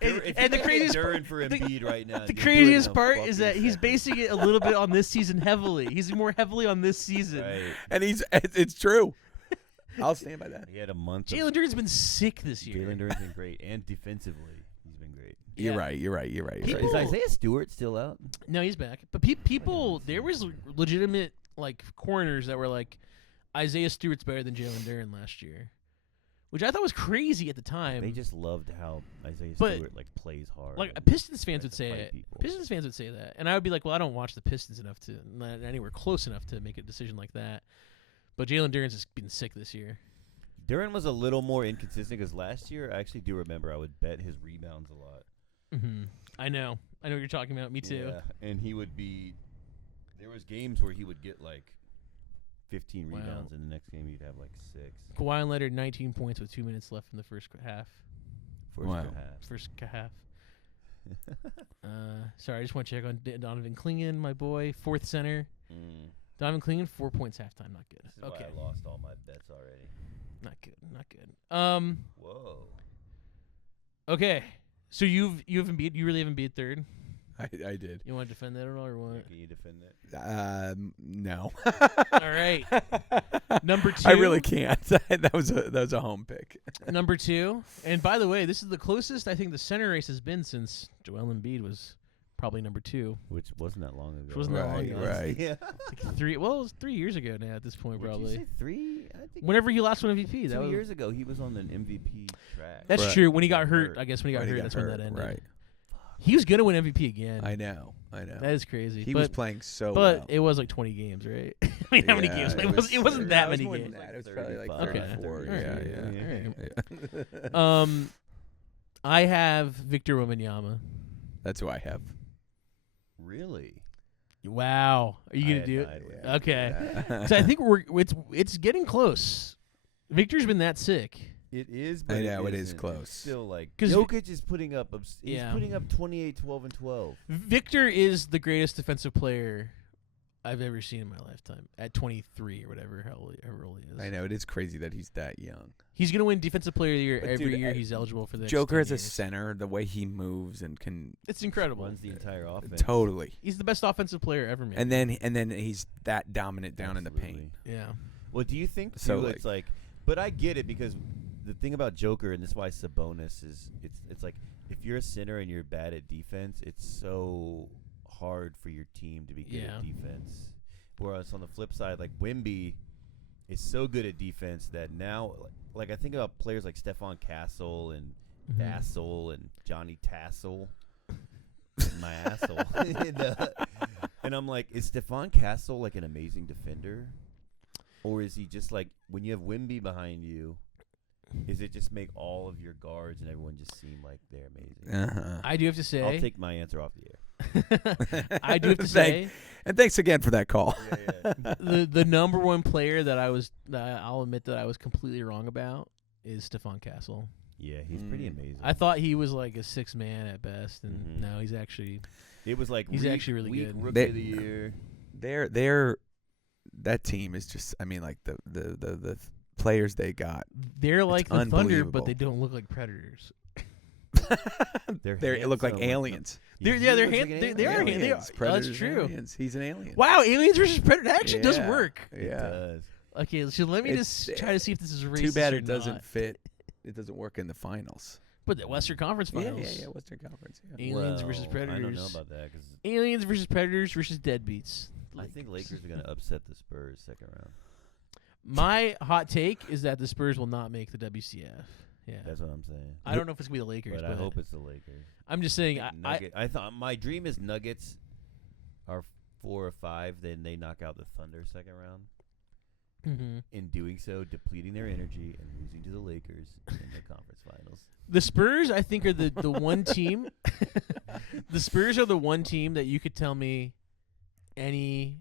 And the craziest Duren for Embiid right now. The you're doing craziest a part is fucking that he's second. basing it a little bit on this season heavily. He's more heavily on this season. Right. And it's true. I'll stand by that. He had a month. Jalen Duren's been sick this year. Jalen Duren's been great, and defensively, he's been great. You're Yeah. right. You're right. You're right. You're People- right. Is Isaiah Stewart still out? No, he's back. But people, there was legitimate like corners that were like, Isaiah Stewart's better than Jalen Duren last year, which I thought was crazy at the time. They just loved how Isaiah But- Stewart like plays hard. Like and Pistons fans tries would to say fight it. people. Pistons fans would say that, and I would be like, well, I don't watch the Pistons enough to not anywhere close enough to make a decision like that. But Jalen Duren's just been sick this year. Duren was a little more inconsistent because last year I actually do remember I would bet his rebounds a lot. Mm-hmm. I know what you're talking about. Me too. Yeah, and he would be. There was games where he would get like 15 Wow. rebounds, and the next game he'd have like 6. Kawhi Leonard 19 points with 2 minutes left in the first half. First Wow. half. First half. Sorry, I just want to check on Donovan Clingan, my boy, fourth center. Donovan Clingan, 4 points halftime. Not good. This is Okay, why I lost all my bets already. not good. Not good. Whoa. Okay. So you haven't beat. You really haven't beat third. I did. You want to defend that at all, or what? Can you defend it? No. All right. Number 2. I really can't. that was a home pick. Number 2. And by the way, this is the closest I think the center race has been since Joel Embiid was probably number 2. Which wasn't that long ago. Which wasn't that long ago. Right. Yeah. Like 3. Well, it was 3 years ago now. At this point, Would probably. you say 3? I think Whenever he last won MVP, that 2 was. years ago he was on an MVP track. That's Right. true. When he got Got hurt, hurt. I guess when he got hurt, that's when that ended. Right. He was gonna win MVP again. I know. That is crazy. He but was playing so but well. it was like 20 games, right? I mean, how many Yeah, games? It wasn't that it was many more games. than that. It was probably like 35. 34. Okay. Yeah. Alright. I have Victor Wembanyama. That's who I have. Really? Wow, are you I gonna had do died it? with Okay, Yeah. so I think it's getting close. Victor's been that sick. It is, but I know, it is isn't. close. It's still like 'Cause Jokic is putting up he's Yeah. putting up 28, 12 and 12. Victor is the greatest defensive player I've ever seen in my lifetime. At 23 or whatever, however old he is. I know, it is crazy that he's that young. He's gonna win Defensive Player of the Year But every dude, year. He's eligible for the next Joker 10 as a years. center, the way he moves and can It's incredible. Runs the entire offense. totally. He's the best offensive player ever made. And then he's that dominant down in the paint. Absolutely. yeah, Well, do you think too, So, it's like but I get it because the thing about Joker, and this is why Sabonis is it's like if you're a center and you're bad at defense, it's so hard for your team to be good Yeah. at defense. Whereas on the flip side, like Wemby is so good at defense that now, like I think about players like Stephon Castle and Tassel and Johnny Tassel, my asshole, and I'm like, is Stephon Castle like an amazing defender, or is he just like when you have Wemby behind you? is it just make all of your guards and everyone just seem like they're amazing? I do have to say. I'll take my answer off the air. I do have to say. And thanks again for that call. The number one player that I'll admit that I was completely wrong about is Stephon Castle. Yeah, he's pretty amazing. I thought he was like a 6 man at best, and no, he's actually. It was like he's actually really good. Rookie of the year. That team is just. I mean, like the players they got. They're like the Thunder, unbelievable. but they don't look like Predators. They look like aliens. They are Aliens. Predators, That's true. Aliens. He's an alien. Wow, aliens versus Predators that actually does Yeah. work. It Yeah. does. Okay, so let me It's- just try to see if this is racist. Too bad or it doesn't not. fit. It doesn't work in the finals. But the Western Conference Finals. Yeah. Western Conference. Yeah. Aliens versus Predators. I don't know about that because Aliens versus Predators versus Deadbeats. I think Lakers are going to upset the Spurs second round. My hot take is that the Spurs will not make the WCF. Yeah, That's what I'm saying. I don't know if it's gonna be the Lakers, But I hope it's the Lakers. I'm just saying. I thought my dream is Nuggets are 4 or 5, then they knock out the Thunder second round. In doing so, depleting their energy and losing to the Lakers in the conference finals. The Spurs, I think, are the one team. The Spurs are the one team that you could tell me any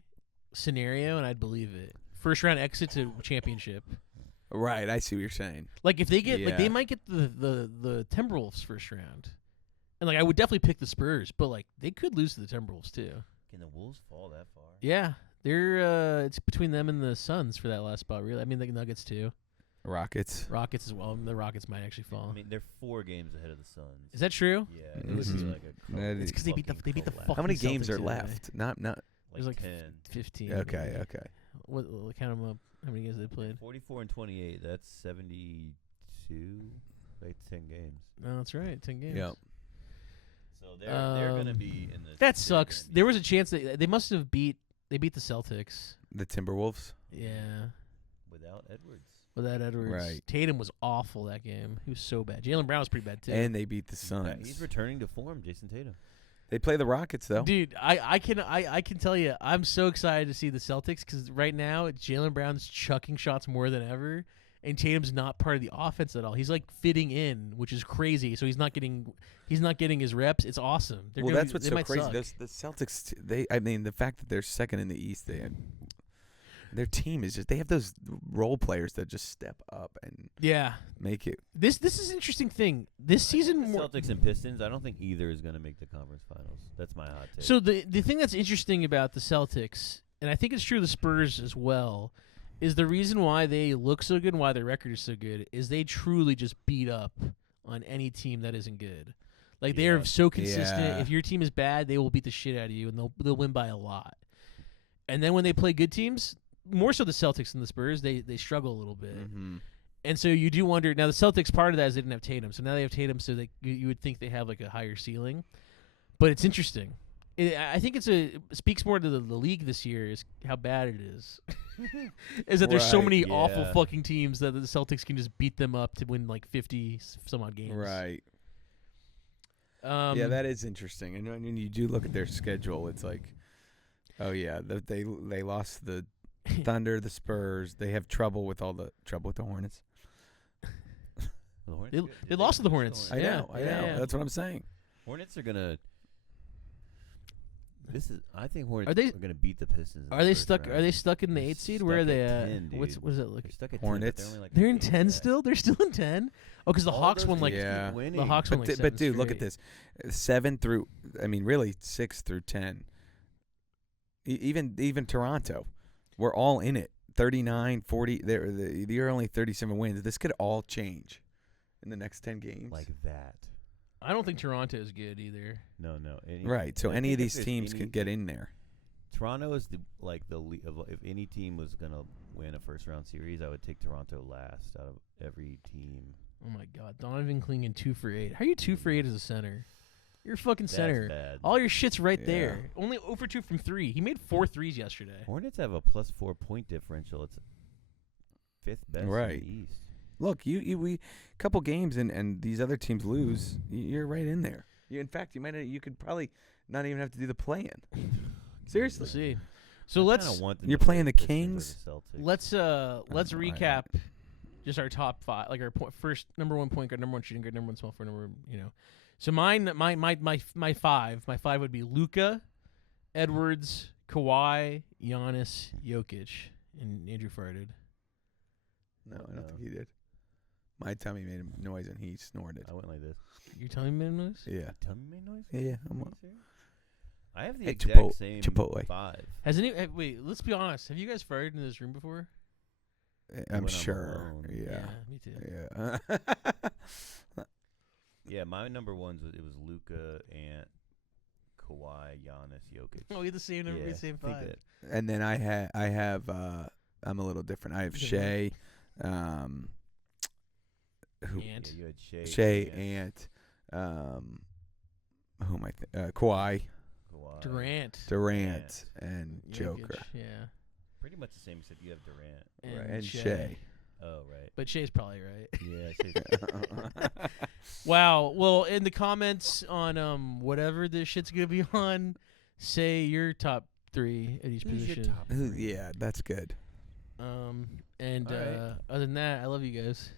scenario and I'd believe it. First round exit to championship. Right. I see what you're saying. Like if they get like they Yeah. might get the Timberwolves first round, and like I would definitely pick the Spurs, but like they could lose to the Timberwolves too. Can the Wolves fall that far? Yeah, they're it's between them and the Suns for that last spot. Really, I mean the Nuggets too. Rockets. Rockets as well. The Rockets might actually fall. I mean, they're 4 games ahead of the Suns. Is that true? Yeah, it would be Mhm. like a That It's is- because they beat the fucking collapse. How many fucking games Celtics are the other day. left? Not. There's like 10. 15. Okay. maybe. Okay. What? Count them up. How many games they played? 44 and 28. That's 72. Like 10 games. No, that's right. 10 games. Yep. So they're going to be in the. That they're sucks. gonna be- There was a chance that they must have beat. They beat the Celtics. The Timberwolves. Yeah. without Edwards. Without Edwards. Right. Tatum was awful that game. He was so bad. Jaylen Brown was pretty bad too. And they beat the He's back. Suns. He's returning to form, Jason Tatum. They play the Rockets though. Dude, I can tell you, I'm so excited to see the Celtics because right now Jaylen Brown's chucking shots more than ever, and Tatum's not part of the offense at all. He's like fitting in, which is crazy. So he's not getting his reps. It's awesome. Well, that's what's so crazy. The Celtics. I mean, the fact that they're second in the East, their team is just. They have those role players that just step up and Yeah. make it. This is an interesting thing. This season, The Celtics and Pistons, I don't think either is going to make the conference finals. That's my hot take. so the thing that's interesting about the Celtics, and I think it's true of the Spurs as well, is the reason why they look so good and why their record is so good is they truly just beat up on any team that isn't good. Like they are Yeah. so consistent. Yeah. If your team is bad, they will beat the shit out of you, and they'll win by a lot. And then when they play good teams, more so the Celtics than the Spurs, they struggle a little bit. Mm-hmm. And so you do wonder. Now the Celtics, part of that is they didn't have Tatum, so now they have Tatum, so you would think they have like a higher ceiling. But it's interesting. I think it speaks more to the league this year is how bad it is. Is that there's so Right, many awful yeah. fucking teams that the Celtics can just beat them up to win like 50 some odd games. Right. Yeah, Yeah, that is interesting. And when you do look at their schedule, it's like, oh yeah, they lost the Thunder, the Spurs. They have trouble with the Hornets. The Hornets They good. Did lost to the lose Hornets. I Yeah, know. yeah. That's what I'm saying. Hornets are gonna. I think Hornets Are they- are gonna beat the Pistons. Are they stuck? Are they stuck in the 8th seed? Where are they at? 10, What's dude. what is it look? They're stuck at Hornets. 10, but they're only like They're a in game 10 back. still. They're still in 10. Oh, because the All Hawks those won like teams keep Yeah. winning. the Hawks won like But 7 dude, look at straight. this: 7 through. I mean, really 6 through 10. Even Toronto, we're all in it. 39, 40. They're only 37 wins. This could all change in the next 10 games. like that. I don't think Toronto is good either. No. Right. So I any of think if these there's teams any- could get in there. Toronto is if any team was gonna win a first round series, I would take Toronto last out of every team. Oh my God, Donovan Clingan 2 for 8. How are you 2 for 8 as a center? You're a fucking That's center. bad. All your shit's right Yeah. there. Only 0 for 2 from 3. He made 4 threes yesterday. Hornets have a +4 point differential. It's 5th best Right. in the East. Look, we couple games and these other teams lose, you're right in there. In fact, you could probably not even have to do the play-in. Seriously. Let's see. So I let's kinda want them You're to play playing the Pistons or Kings? the Celtics. let's I- recap Just our top 5, like our first number 1 point guard, number 1 shooting guard, number 1 small forward, number. So my 5 would be Luka, Edwards, Kawhi, Giannis, Jokic, and Andrew farted. No, I don't think he did. My tummy made a noise and he snorted. I went like this. You're telling me noise? Yeah. Tummy made noise? Yeah. I have the Hey, exact same Chipotle. 5. Has any? Wait, let's be honest. Have you guys farted in this room before? I'm When I'm sure. alone. Yeah. me too. Yeah. Yeah, my number ones it was Luka, Ant, Kawhi, Giannis, Jokic. Oh, we had the same number, Yeah, same I think 5. that. And then I have I'm a little different. I have Shea, who Ant. Yeah, you had Shea, Ant, Ant, who am I? Kawhi, Kawhi. Durant. and Jokic, Joker, Yeah. Pretty much the same, except you have Durant. right, and Shea. Oh, right. But Shea's probably right. Yeah, Shea's Wow. Well, in the comments on whatever this shit's gonna be on, say your top 3 at each Who's your position. top 3? Yeah, that's good. And All right. other than that, I love you guys.